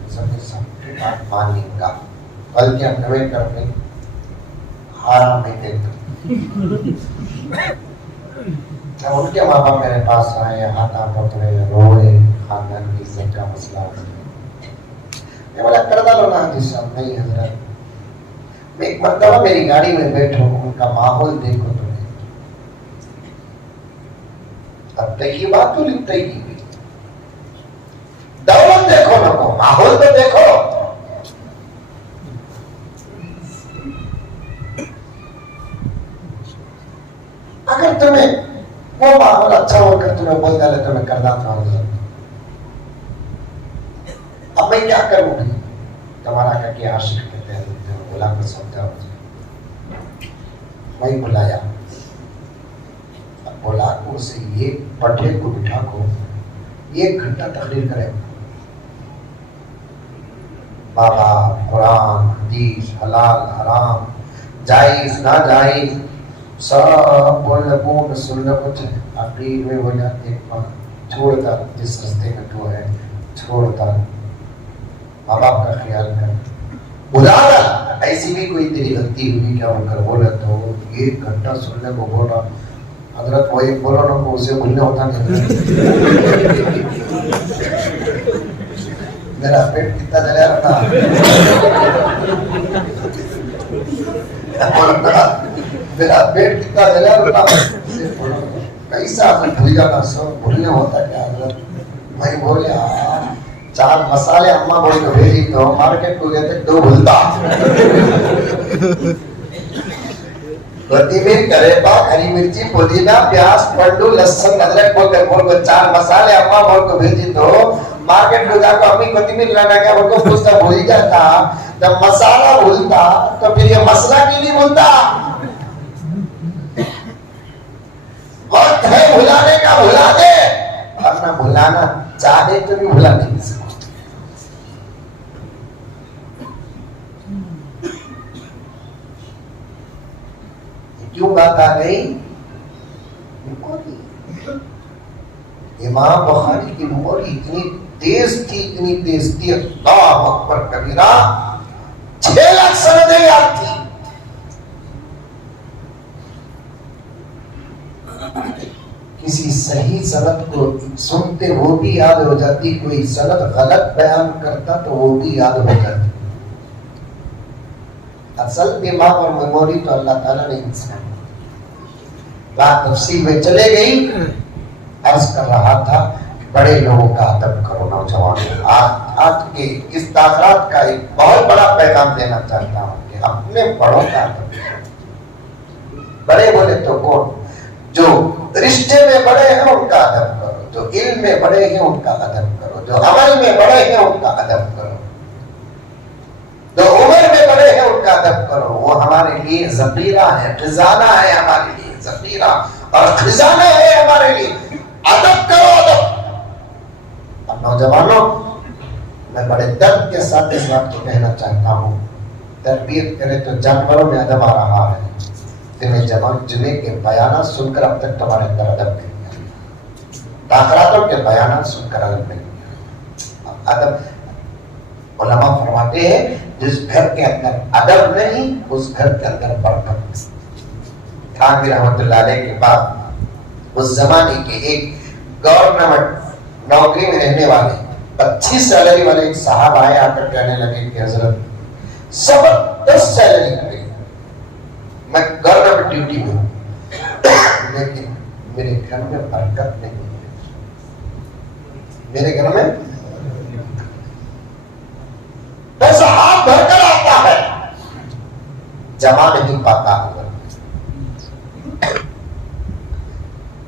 मुजम्मिल साहब की बात मानेगा, बल्कि अपने करके आराम नहीं देता। जब उनके माँ बाप मेरे पास आए, हाथा पकड़े, रोए, खानदान की इज्जत का मसला, मैं बोला कर डालो ना हाजी साहब। नहीं हजरत, मैं एक मर्तबा मेरी गाड़ी में बैठा हूँ, उनका माहौल देखो तुम्हें, अब तक ये बात तो लिखता ही नहीं, दौलत देखो ना, माहौल तो देखो। अगर तुम्हें वो माहौल अच्छा होकर तुम्हें बोल डाले तो मैं कर देता हूँ, अब मैं क्या करूंगी? तुम्हारा क्या क्या आशिक कहते हैं, बोला को समझा, मैं बुलाया, बोला को उसे ये पटे को बिठा को 1 घंटा तकरीर करे, बाबा, कुरान, हदीस, हलाल हराम, जायज ना जायज, सब बोलने पूर्ण सुनने कुछ आखिर में हो जाते छोड़ता, जिस रास्ते में तू है छोड़ता, माँ बाप का ख्याल कर। उदाहरण ऐसी भी कोई तेरी गलती हुई क्या होकर बोला तो 1 घंटा सुनने को बोला, हजरत वो एक बोलो ना को उसे भूलना होता नहीं। मेरा पेट कितना जला रहा मेरा पेट कितना जला रहा कैसा भूल जाना, सब भूलने होता क्या हजरत। मैं बोले 4 मसाले अम्मा बोल के भेजी तो मार्केट को गए थे 2 भूलता, कोथिमीर, करेपा, हरी मिर्ची, पुदीना, प्याज, पंडू, लहसुन, अदरक बोल को 4 मसाले अम्मा बोल को भेजी तो मार्केट में जाकर अम्मी कोथिमीर लाना क्या बोल को पूछता भूल जाता, जब मसाला भूलता तो फिर ये मसला क्यों नहीं भूलता। वक्त है भुलाने का, भुला दे, वरना भुलाना चाहे तो भी भुला नहीं सकते। क्यों बात आ गई? इमाम बुखारी की मेमोरी इतनी तेज थी, अल्लाह अकबर कबीरा, 6 लाख सनदें याद थी। किसी सही सनद को सुनते वो भी याद हो जाती, कोई सनद गलत बयान करता तो वो भी याद हो जाती। असल दिमाग और मेमोरी तो अल्लाह ताला ने इंसान। बात तफसील में चले गई। अर्ज कर रहा था बड़े लोगों का अदब करो नौजवान। आज के इस ताकरात का एक बहुत बड़ा पैगाम देना चाहता हूँ कि अपने बड़ों का अदब करो। बड़े बोले तो कौन? जो रिश्ते में बड़े हैं उनका अदब करो, जो इल्म में बड़े हैं उनका अदब करो, जो अमल में बड़े हैं उनका अदब करो, जो उम्र में बड़े हैं उनका अदब करो। वो हमारे लिए ज़ख़ीरा है, खजाना है हमारे लिए, ज़ख़ीरा और खजाना है हमारे लिए। अदब करो, अदब। अब नौजवानों, मैं बड़े दर्द के साथ इस बात को कहना चाहता हूँ, तरबियत करें तो जानवरों में अदब आ रहा है। जुमे के बयान सुनकर अब तक तुम्हारे अंदर अदब नहीं है, ताकरातों के बयान सुनकर अदब नहीं है। अदब उलमा फरमाते हैं जिस घर के अंदर अदब नहीं उस घर के अंदर बरकत नहीं। थानवी रहमतुल्लाह अलैह के बाद उस जमाने के एक गवर्नमेंट नौकरी में रहने वाले 25 सैलरी वाले एक साहब आए, आकर कहने लगे कि हजरत जबरदस्त सैलरी मिली, मैं गवर्नमेंट ड्यूटी में हूं, लेकिन मेरे घर में बरकत नहीं है। मेरे घर में पैसा हाथ भरकर आता है, जमा नहीं पाता अंदर,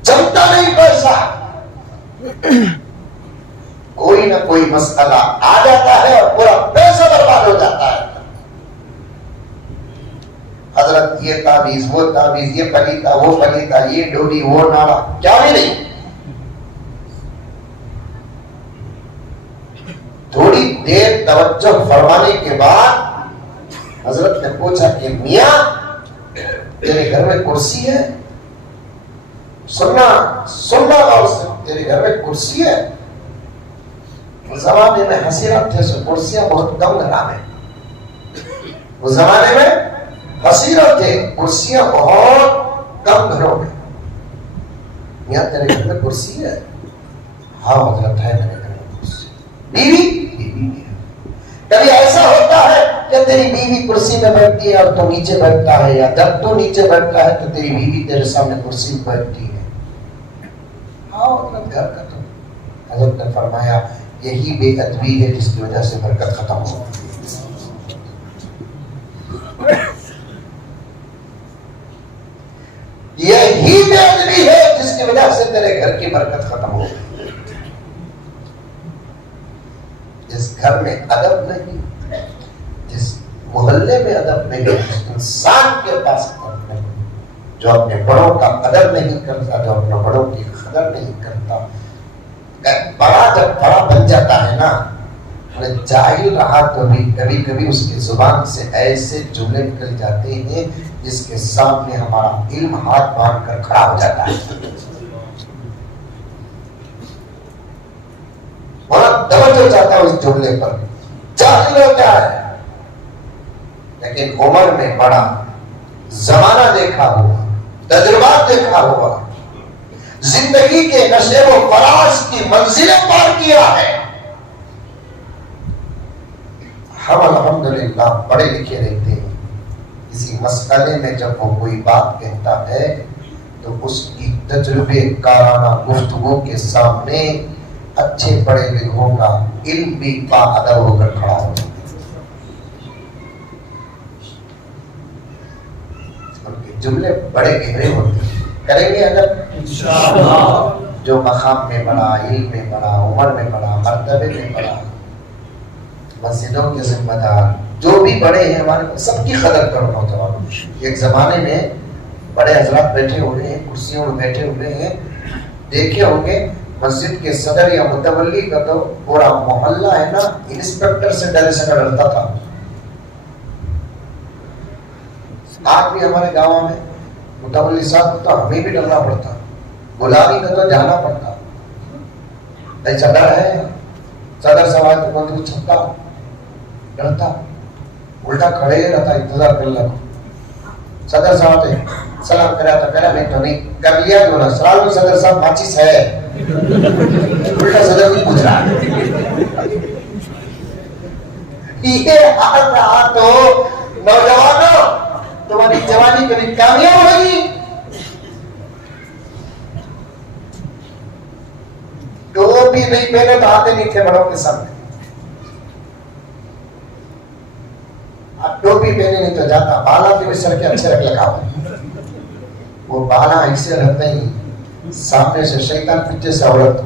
जमता नहीं पैसा। कोई ना कोई मसला आ जाता है और पूरा पैसा बर्बाद हो जाता है। हजरत ये ताबीज, वो ताबीज, ये पलीता, वो पलीता, ये डोरी, वो नाला, क्या भी नहीं। थोड़ी देर तवज्जो फरमाने के बाद हजरत ने पूछा कि मियां तेरे घर में कुर्सी है? सुनना सुनना गौर से, तेरे घर में कुर्सी है? उस जमाने में हसीरत थे, सो कुर्सियां बहुत कम घरा में। उस जमाने में हसीरत थे, कुर्सियां बहुत कम घरों में। मियां तेरे घर में कुर्सी है? हाँ हजरत है मेरे घर में कुर्सी। बीवी? बीवी है। कभी ऐसा होता है कि तेरी बीवी कुर्सी में बैठती है और तू नीचे बैठता है, या जब तू नीचे बैठता है तो तेरी बीवी तेरे सामने कुर्सी में बैठती है? हाँ मतलब घर का। तो हजरत ने फरमाया यही बेअदबी है जिसकी वजह से बरकत खत्म हो। यही बेअदबी है जिसकी वजह से तेरे घर की बरकत खत्म हो गई। जिस घर में अदब नहीं, जिस मोहल्ले में अदब नहीं, जिस इंसान के पास अदब नहीं, जो अपने बड़ों का अदब नहीं करता, जो अपने बड़ों की कदर नहीं करता, बड़ा जब बड़ा बन जाता है ना जाहिल रहा तो भी कभी कभी उसकी जुबान से ऐसे जुमले निकल जाते हैं जिसके सामने हमारा इल्म हाथ बांध कर खड़ा हो जाता है। बहुत तवज्जो चाहता है उस जुमले पर, जाहिल होता है लेकिन उम्र में बड़ा, जमाना देखा हुआ, तजुर्बात देखा हुआ, जिंदगी के नशे व फराज की मंजिलें पार किया है। हम अल्हम्दुलिल्लाह पढ़े लिखे रहते हैं, किसी मसले में जब वो कोई बात कहता है तो उसकी तजुर्बे काराना गुफ्तगू के सामने अच्छे पढ़े लिखों का इल्म भी बाअदब होकर खड़ा हो जाता है। उनके जुमले बड़े गहरे होते हैं। करेंगे अदब इंशाअल्लाह। जो मकाम में बड़ा, इल्म में बड़ा, उम्र में बड़ा, मर्तबे में बड़ा, मस्जिदों के जिम्मेदार जो भी बड़े हैं हमारे, सबकी कदर करो नौजवानों। एक जमाने में बड़े हजरात बैठे हुए हैं, कुर्सियों में बैठे हुए हैं, देखे होंगे मस्जिद के सदर या मुतवल्ली का तो पूरा मोहल्ला है ना इंस्पेक्टर से डरे से डरता था। आज भी हमारे गांव में मुतवल्ली साहब तो हमें भी डरना पड़ता, गुलामी का तो जाना पड़ता। ऐसा डर है, सदर सवाल तो कोई छपता डरता, उल्टा खड़े रहता, इंतजार कर लगा। सदर साहब ने सलाम करा तो करा, नहीं तो नहीं कर लिया जो ना सलाम। सदर साहब माचिस है, उल्टा सदर भी पूछ रहा है। ये हाल रहा तो नौजवानों तुम्हारी जवानी कभी कामयाब होगी। टोपी नहीं पहने तो आते नहीं थे बड़ों के सामने, अब टोपी पहने नहीं तो जाता। बाला भी सर के अच्छे रख लगा, वो बाला ऐसे रहते ही सामने से शैतान, पीछे से औरत।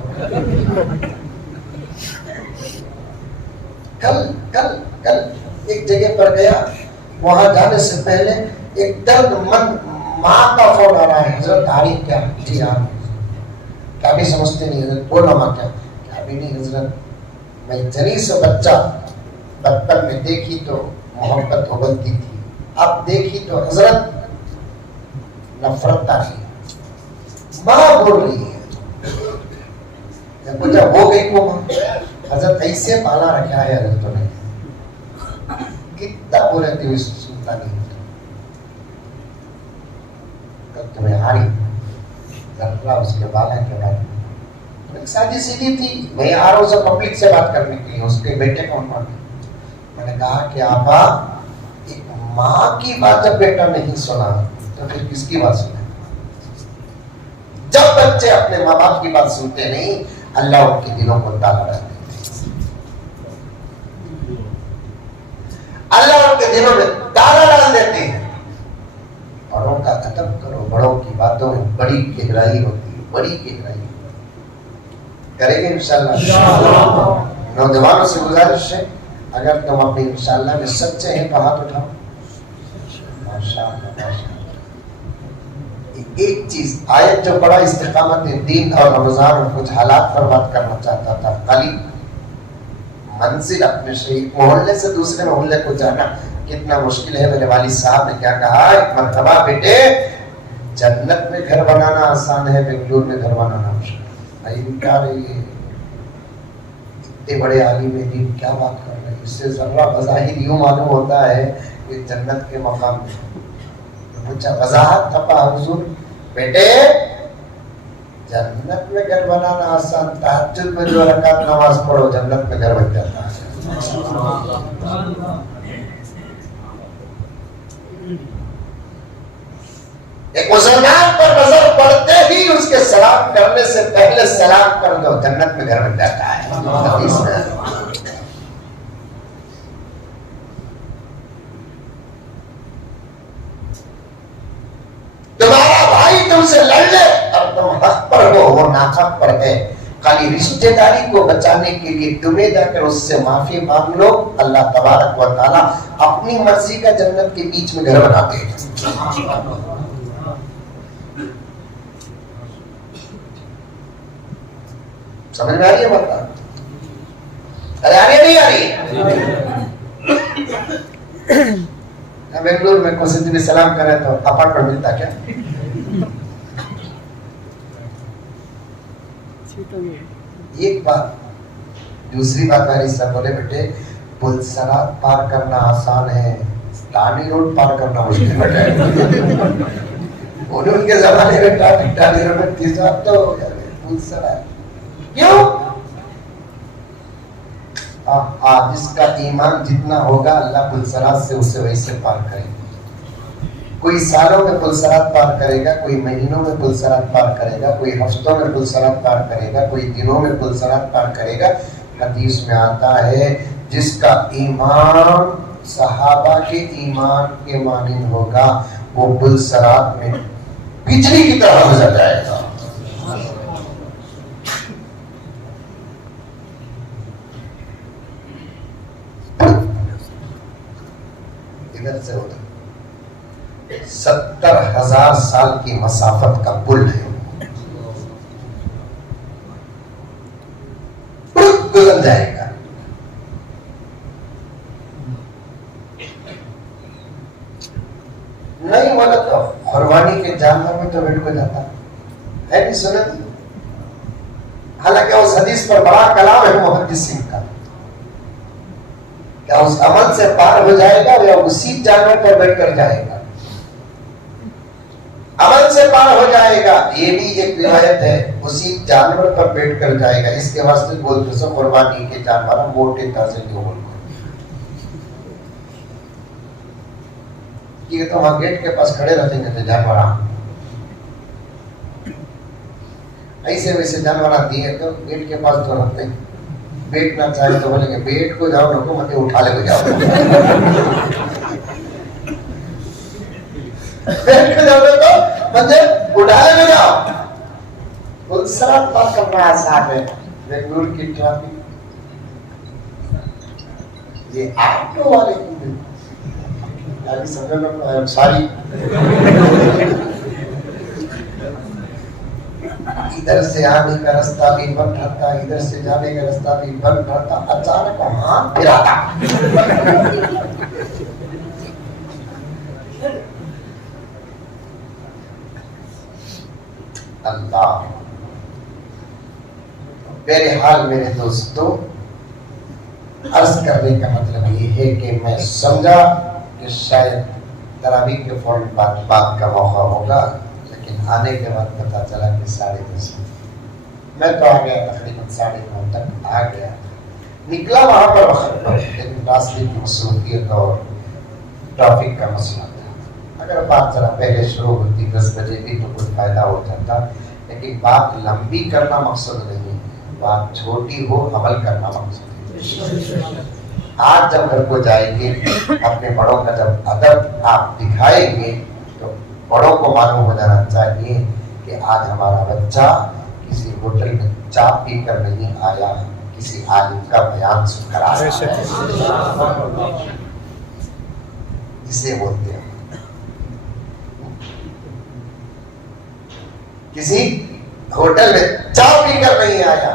कल कल कल एक जगह पर गया, वहां जाने से पहले एक दर्दमंद माँ का फोन आ रहा है, हजरत आ रही क्या? जी हाँ। क्या भी समझते नहीं हजरत? बोलो माँ क्या भी नहीं हजरत, मैं जनी से बच्चा बचपन में देखी तो मोहब्बत उबलती थी, अब देखी तो हजरत नफरत आ रही। माँ बोल रही है, पूछा हो गई वो माँ? हजरत ऐसे पाला रखा है हजरत तो नहीं, कितना बोले थे सुनता नहीं। तब तुम्हें हारी जरा उसके बाला के बारे में साजी सीधी थी। मैं आ रहा हूँ पब्लिक से बात करने के लिए, उसके बेटे को मैंने कहा कि आपा एक माँ की बात जब बेटा नहीं सुना तो फिर किसकी बात सुने? जब बच्चे अपने माँ बाप की बात सुनते नहीं, अल्लाह उनके दिलों को ताला डाल देते, अल्लाह उनके दिलों में ताला डाल देते हैं। बड़ों का अदब करो, बड़ों की बातों में बड़ी गहराई होती है, बड़ी गहराई। करेंगे इंशाअल्लाह। नौजवानों से गुजारिश है, अगर तुम अपने इंशाअल्लाह में सच्चे हैं तो हाथ उठाओ। माशाअल्लाह माशाअल्लाह। एक चीज आयत जो बड़ा इस्तिकामत दीन और रमजान और कुछ हालात पर बात करना चाहता था। खाली मंजिल अपने शरीर मोहल्ले से दूसरे मोहल्ले को जाना कितना मुश्किल है। मेरे वालिद साहब ने क्या कहा, एक मरतबा बेटे जन्नत में घर बनाना आसान है, बेंगलुरु में घर बनाना मुश्किल। क्या रही है, इतने बड़े आलिम दीन क्या बात कर रहे हैं, इससे जर्रा बज़ाहिर यूं मालूम होता है कि जन्नत के मकाम में। पूछा वजाहत तपा हुजूर, बेटे जन्नत में घर बनाना आसान, तहज्जुद में जो रकात नमाज पढ़ो जन्नत में घर बन जाता है। एक मुसलमान पर नजर पड़ते ही उसके सलाम करने से पहले सलाम कर दो, जन्नत में घर बन जाता है। तुम्हारा भाई तुमसे लड़ ले और तुम हक पर हो, वो नाहक पर है। खाली रिश्तेदारी को बचाने के लिए तुम्हें जाकर उससे माफी मांग लो, अल्लाह तबारक व तआला अपनी मर्जी का जन्नत के बीच में घर बनाते हैं। समझ में आ रही है बात? अरे आ रही नहीं आ रही? बेंगलुरु में कोई भी सलाम करे तो अपार्टमेंट मिलता क्या? एक बात। दूसरी बात मेरी साहब बोले बेटे पुलसरात पार करना आसान है, टानी रोड पार करना मुश्किल है। उनके जमाने में टानी रोड में 30 तो पुलसरात क्यों? जिसका ईमान जितना होगा अल्लाह पुलसरात से उसे वैसे पार करेगा। कोई सालों में पुलसरात पार करेगा, कोई महीनों में पुलसरात पार करेगा, कोई हफ्तों में पुलसरात पार करेगा, कोई दिनों में पुलसरात पार करेगा। हदीस में आता है जिसका ईमान सहाबा के ईमान के मानिंद होगा वो पुलसरात में बिजली की तरह गुजर जाएगा। इधर से उधर 70,000 साल की मसाफत का पुल है, गुजर जाएगा। नहीं बोला तो खुरबानी के जानवर में तो बैठ को जाता है नहीं सुना। हालांकि उस हदीस पर बड़ा कलाम है मुहद्दिसीन का, क्या उस अमल से पार हो जाएगा या उसी जानवर पर बैठ कर जाएगा? अमल से पार हो जाएगा, ये भी एक रिवायत है, उसी जानवर पर बैठ कर जाएगा। इसके वास्ते बोलते सो कुर्बानी के जानवर मोटे ताजे क्यों बोलते? ये तो वहां गेट के पास खड़े रहते हैं जानवर, ऐसे वैसे जानवर दिए तो गेट के पास तो रहते हैं। बैठना चाहे तो बोलेंगे बैठ को जाओ, नको मत उठा ले को जाओ। बैठ को जाओ तो बंदे उठा ले को जाओ। पुलसरात पार करना आसान है। बेंगलुरु की ट्रैफिक, ये ऑटो वाले अभी समझ लो सारी इधर से आने का रास्ता भी बंद रहता, इधर से जाने का रास्ता भी बंद रहता। अचानक हाथ फिराता, अल्लाह। मेरे हाल मेरे दोस्तों, अर्ज करने का मतलब ये है कि मैं समझा कि शायद तरावी के फौरन बाद बात का मौका होगा, लेकिन आने के बाद पता चला कि 10:30 मैं तो आ गया, तकरीबन 9:30 तक आ गया। निकला वहां पर वक्त पर, लेकिन रास्ते की मसरूफियत और ट्रैफिक का मसला था। अगर बात जरा पहले शुरू होती 10 बजे भी तो कुछ फायदा हो जाता, लेकिन बात लंबी करना मकसद नहीं है, बात छोटी हो अमल करना मकसद है। आज जब घर को जाएंगे अपने बड़ों का जब अदब आप दिखाएंगे तो बड़ों को मालूम हो जाना चाहिए कि आज हमारा बच्चा किसी होटल में चाय पीकर नहीं आया, किसी आलिम का बयान सुनकर आया है। इसे बोलते हैं किसी होटल में चाय पीकर नहीं आया,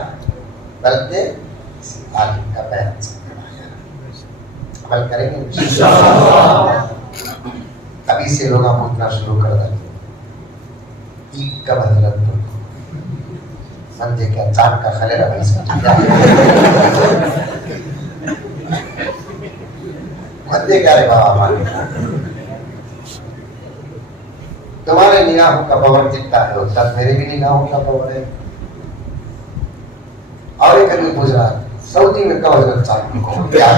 बल्कि किसी आलिम का बयान सुनकर आया। अमल करेंगे इंशाअल्लाह। अभी से लोग पूछना शुरू कर देंगे ईद कब हजरत को समझे क्या चांद का खलेरा भाई मध्य क्या रे बाबा, तुम्हारे निगाहों का पावर जितना है उतना मेरे भी निगाहों का पावर है। और एक आदमी पूछ रहा सऊदी में कब हजरत चांद को क्या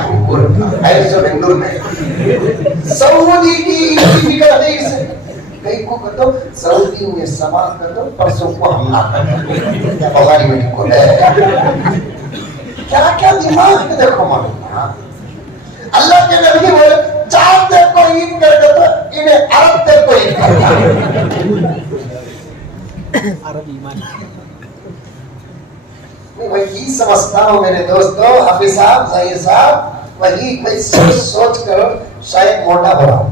ऐसे बेंगलुरु में सऊदी की का कहीं को कर दो, सऊदी में सवाल कर दो, परसों को हमला कर दो, क्या बगारी में को है क्या क्या दिमाग में देखो मालूम। अल्लाह के नबी बोले चांद देखो ईद कर दो, इन्हें अरब देखो ईद कर अरब ईमान वही समझता हूँ मेरे दोस्तों। हाफिज साहब, जाहिर साहब, वही मैं सोच कर शायद मोटा हो रहा हूँ।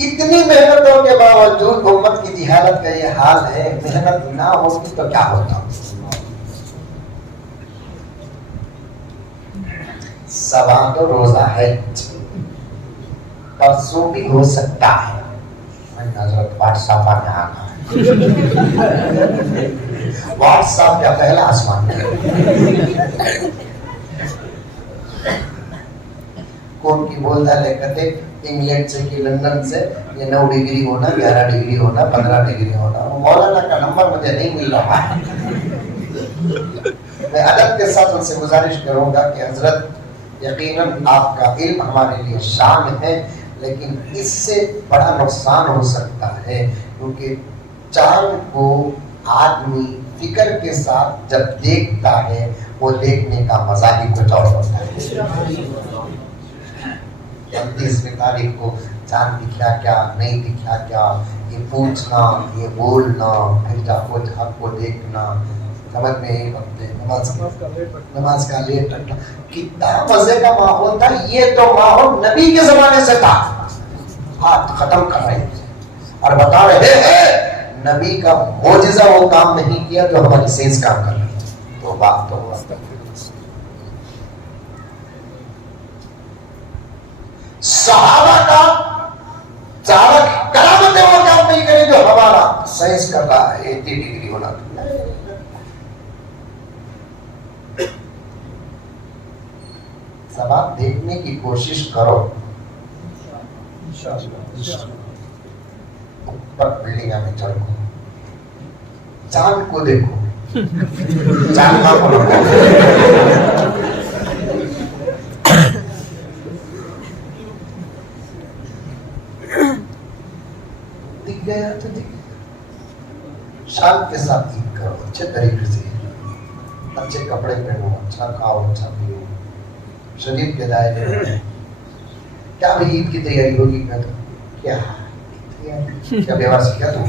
इतनी मेहनतों के बावजूद उम्मत की जिहालत का ये हाल है। मेहनत ना होती तो क्या होता। सवाल तो रोजा है, परसों भी हो सकता है। हजरत व्हाट्सएप में आ गया, व्हाट्सएप का पहला आसमान कौन की बोल डाले कहते इंग्लैंड से कि लंदन से ये 9 डिग्री होना, 11 डिग्री होना, 15 डिग्री होना। मौलाना का नंबर मुझे नहीं मिल रहा है। मैं अदब के साथ उनसे गुजारिश करूंगा कि हजरत यकीनन आपका इल्म हमारे लिए शान है, लेकिन इससे बड़ा नुकसान हो सकता है, क्योंकि चांद को आदमी फिक्र के साथ जब देखता है वो देखने का मजा ही कुछ और होता है। 29वीं तारीख को चांद दिखा क्या नहीं दिखा क्या, ये पूछना, ये बोलना, फिर जाको को देखना, समझ में एक हफ्ते नमाज का लेट रखना, कितना मजे का माहौल था। ये तो माहौल नबी के जमाने से था, हाथ खत्म कर रहे और बता रहे हैं नबी का मोजिजा वो काम नहीं किया जो हमारी सेंस काम कर रही है। तो बात तो सहाबा का चालक करामतें वो काम नहीं करे जो हमारा साइंस कर रहा है। 80 डिग्री होना सब आप देखने की कोशिश करो। ऊपर बिल्डिंग में चढ़ो, चांद को देखो, चांद का दिख गया तो दिख, शान के साथ ईद करो, अच्छे तरीके से, अच्छे कपड़े पहनो, अच्छा खाओ, अच्छा पियो, शरीर के दायरे में। क्या भाई ईद की तैयारी होगी? क्या क्या व्यवस्था क्या तुम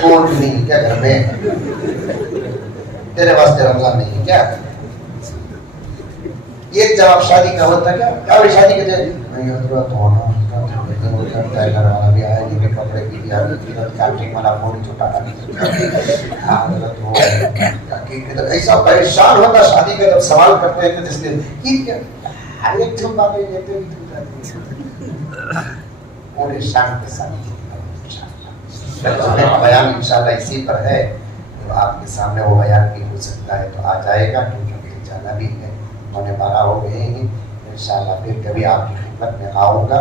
कोट नहीं क्या घर में, तेरे वास्ते रमजान नहीं क्या? ये जवाब शादी का होता क्या? क्या भाई शादी के नहीं होता घर वाला भी आया, जिनके कपड़े भी दिया, कैटरिंग वाला फोन छोटा ऐसा परेशान होता शादी का जब सवाल करते हैं जिसके ईद क्या एक पूरे शान के साथ बयान इंशाल्लाह इसी पर है। तो आपके सामने वो बयान भी हो सकता है तो आ जाएगा, क्योंकि जाना भी है, 12 हो गए ही। इंशाल्लाह फिर कभी आपकी खिदमत में आऊँगा,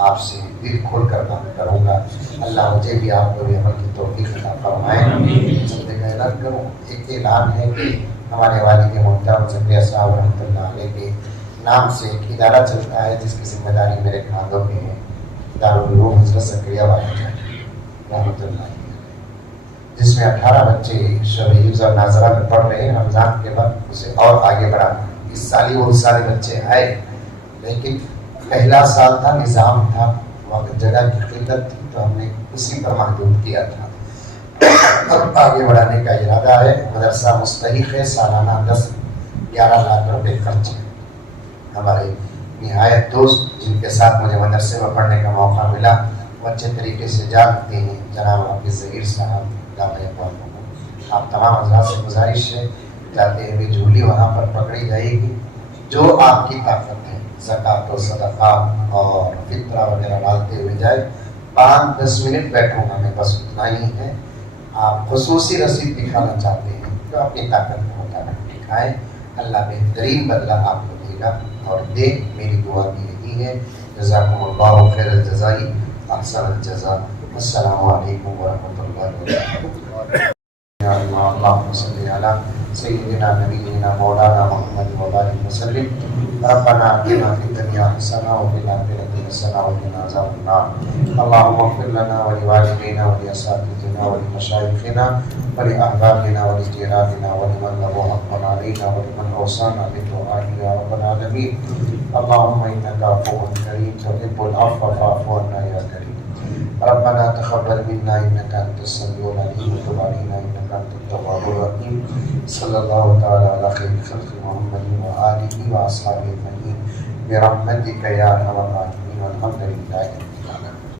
आपसे दिल खोल कर बात करूँगा। अल्लाह मुझे भी आपको भी अमल की तौफीक अता फरमाए। ऐलान करूँ, एक ऐलान है कि हमारे वालिद मोहतरम ज़करिया साहब रहमतुल्लाह अलैह के नाम से एक इदारा चलता है जिसकी जिम्मेदारी मेरे खानों पे है, दारुल उलूम हज़रत ज़करिया रहमतुल्लाह, जिसमें 18 बच्चे शब और नाजरा में पढ़ रहे हैं। रमज़ान के बाद उसे और आगे बढ़ाना, इस साल ही बहुत सारे बच्चे आए, लेकिन पहला साल था, निज़ाम था, वहाँ जगह की किल्लत थी, तो हमने उसी पर महदूद किया था। अब आगे बढ़ाने का इरादा है। मदरसा मुस्तहिक है, सालाना 10-11 लाख रुपए खर्च है। हमारे निहायत दोस्त जिनके साथ मुझे मदरसे में पढ़ने का मौका मिला, वो अच्छे तरीके से जानते हैं, जनाब हाफिज़ ज़हीर साहब, आप तमाम हज़रात से गुजारिश है, जाते हुए झूली वहाँ पर पकड़ी जाएगी। जो आपकी ताकत है, ज़कात और सदका और फित्रा वगैरह डालते हुए जाए। 5-10 मिनट बैठूंगा मैं, बस उतना ही है। आप खुसूसी रसीद दिखाना चाहते हैं तो अपनी ताकत के मुताबिक दिखाएं, अल्लाह बेहतरीन बदला आपको देगा और दे। मेरी दुआ भी यही है। जज़ाकुमुल्लाहु खैरल जज़ाई, अहसनल जज़ा। अस्सलामु अलैकुम व रहमतुल्लाहि व बरकातुहू। अल्लाहुम्मा सल्लि अला सय्यिदिना नबिय्यिना मौलाना मुहम्मद व बारिक वसल्लिम। रब्बना आतिना फिद दुनिया हसना व फिल आखिरति हसना व क़िना अज़ाबन्नार। अल्लाहुम्मा इग़फिर लना व लिवालिदैना व लिअसातिज़िना व लिमशाइख़िना व लिअहबाबिना व लिजिरानिना व लिमन लहु हक़्क़ुन अलैना व लिमन औसाना बिदुआइका या रब्बल आलमीन। अल्लाहुम्मा इन्नका अफ़ुव्वुन करीम तुहिब्बुल अफ़्व फ़अफ़ु अन्ना या करीम। रब्बना तक़ब्बल मिन्ना इन्नका अंतस समीउल अलीम व तुब अलैना इन्नका अंतत तव्वाबुर रहीम। सल्लल्लाहु तआला अला खैरि ख़ल्क़ि मुहम्मदिन व आलिहि व अस्हाबिहि अजमईन बिरहमतिका या अरहमर राहिमीन। वल्हम्दुलिल्लाहि।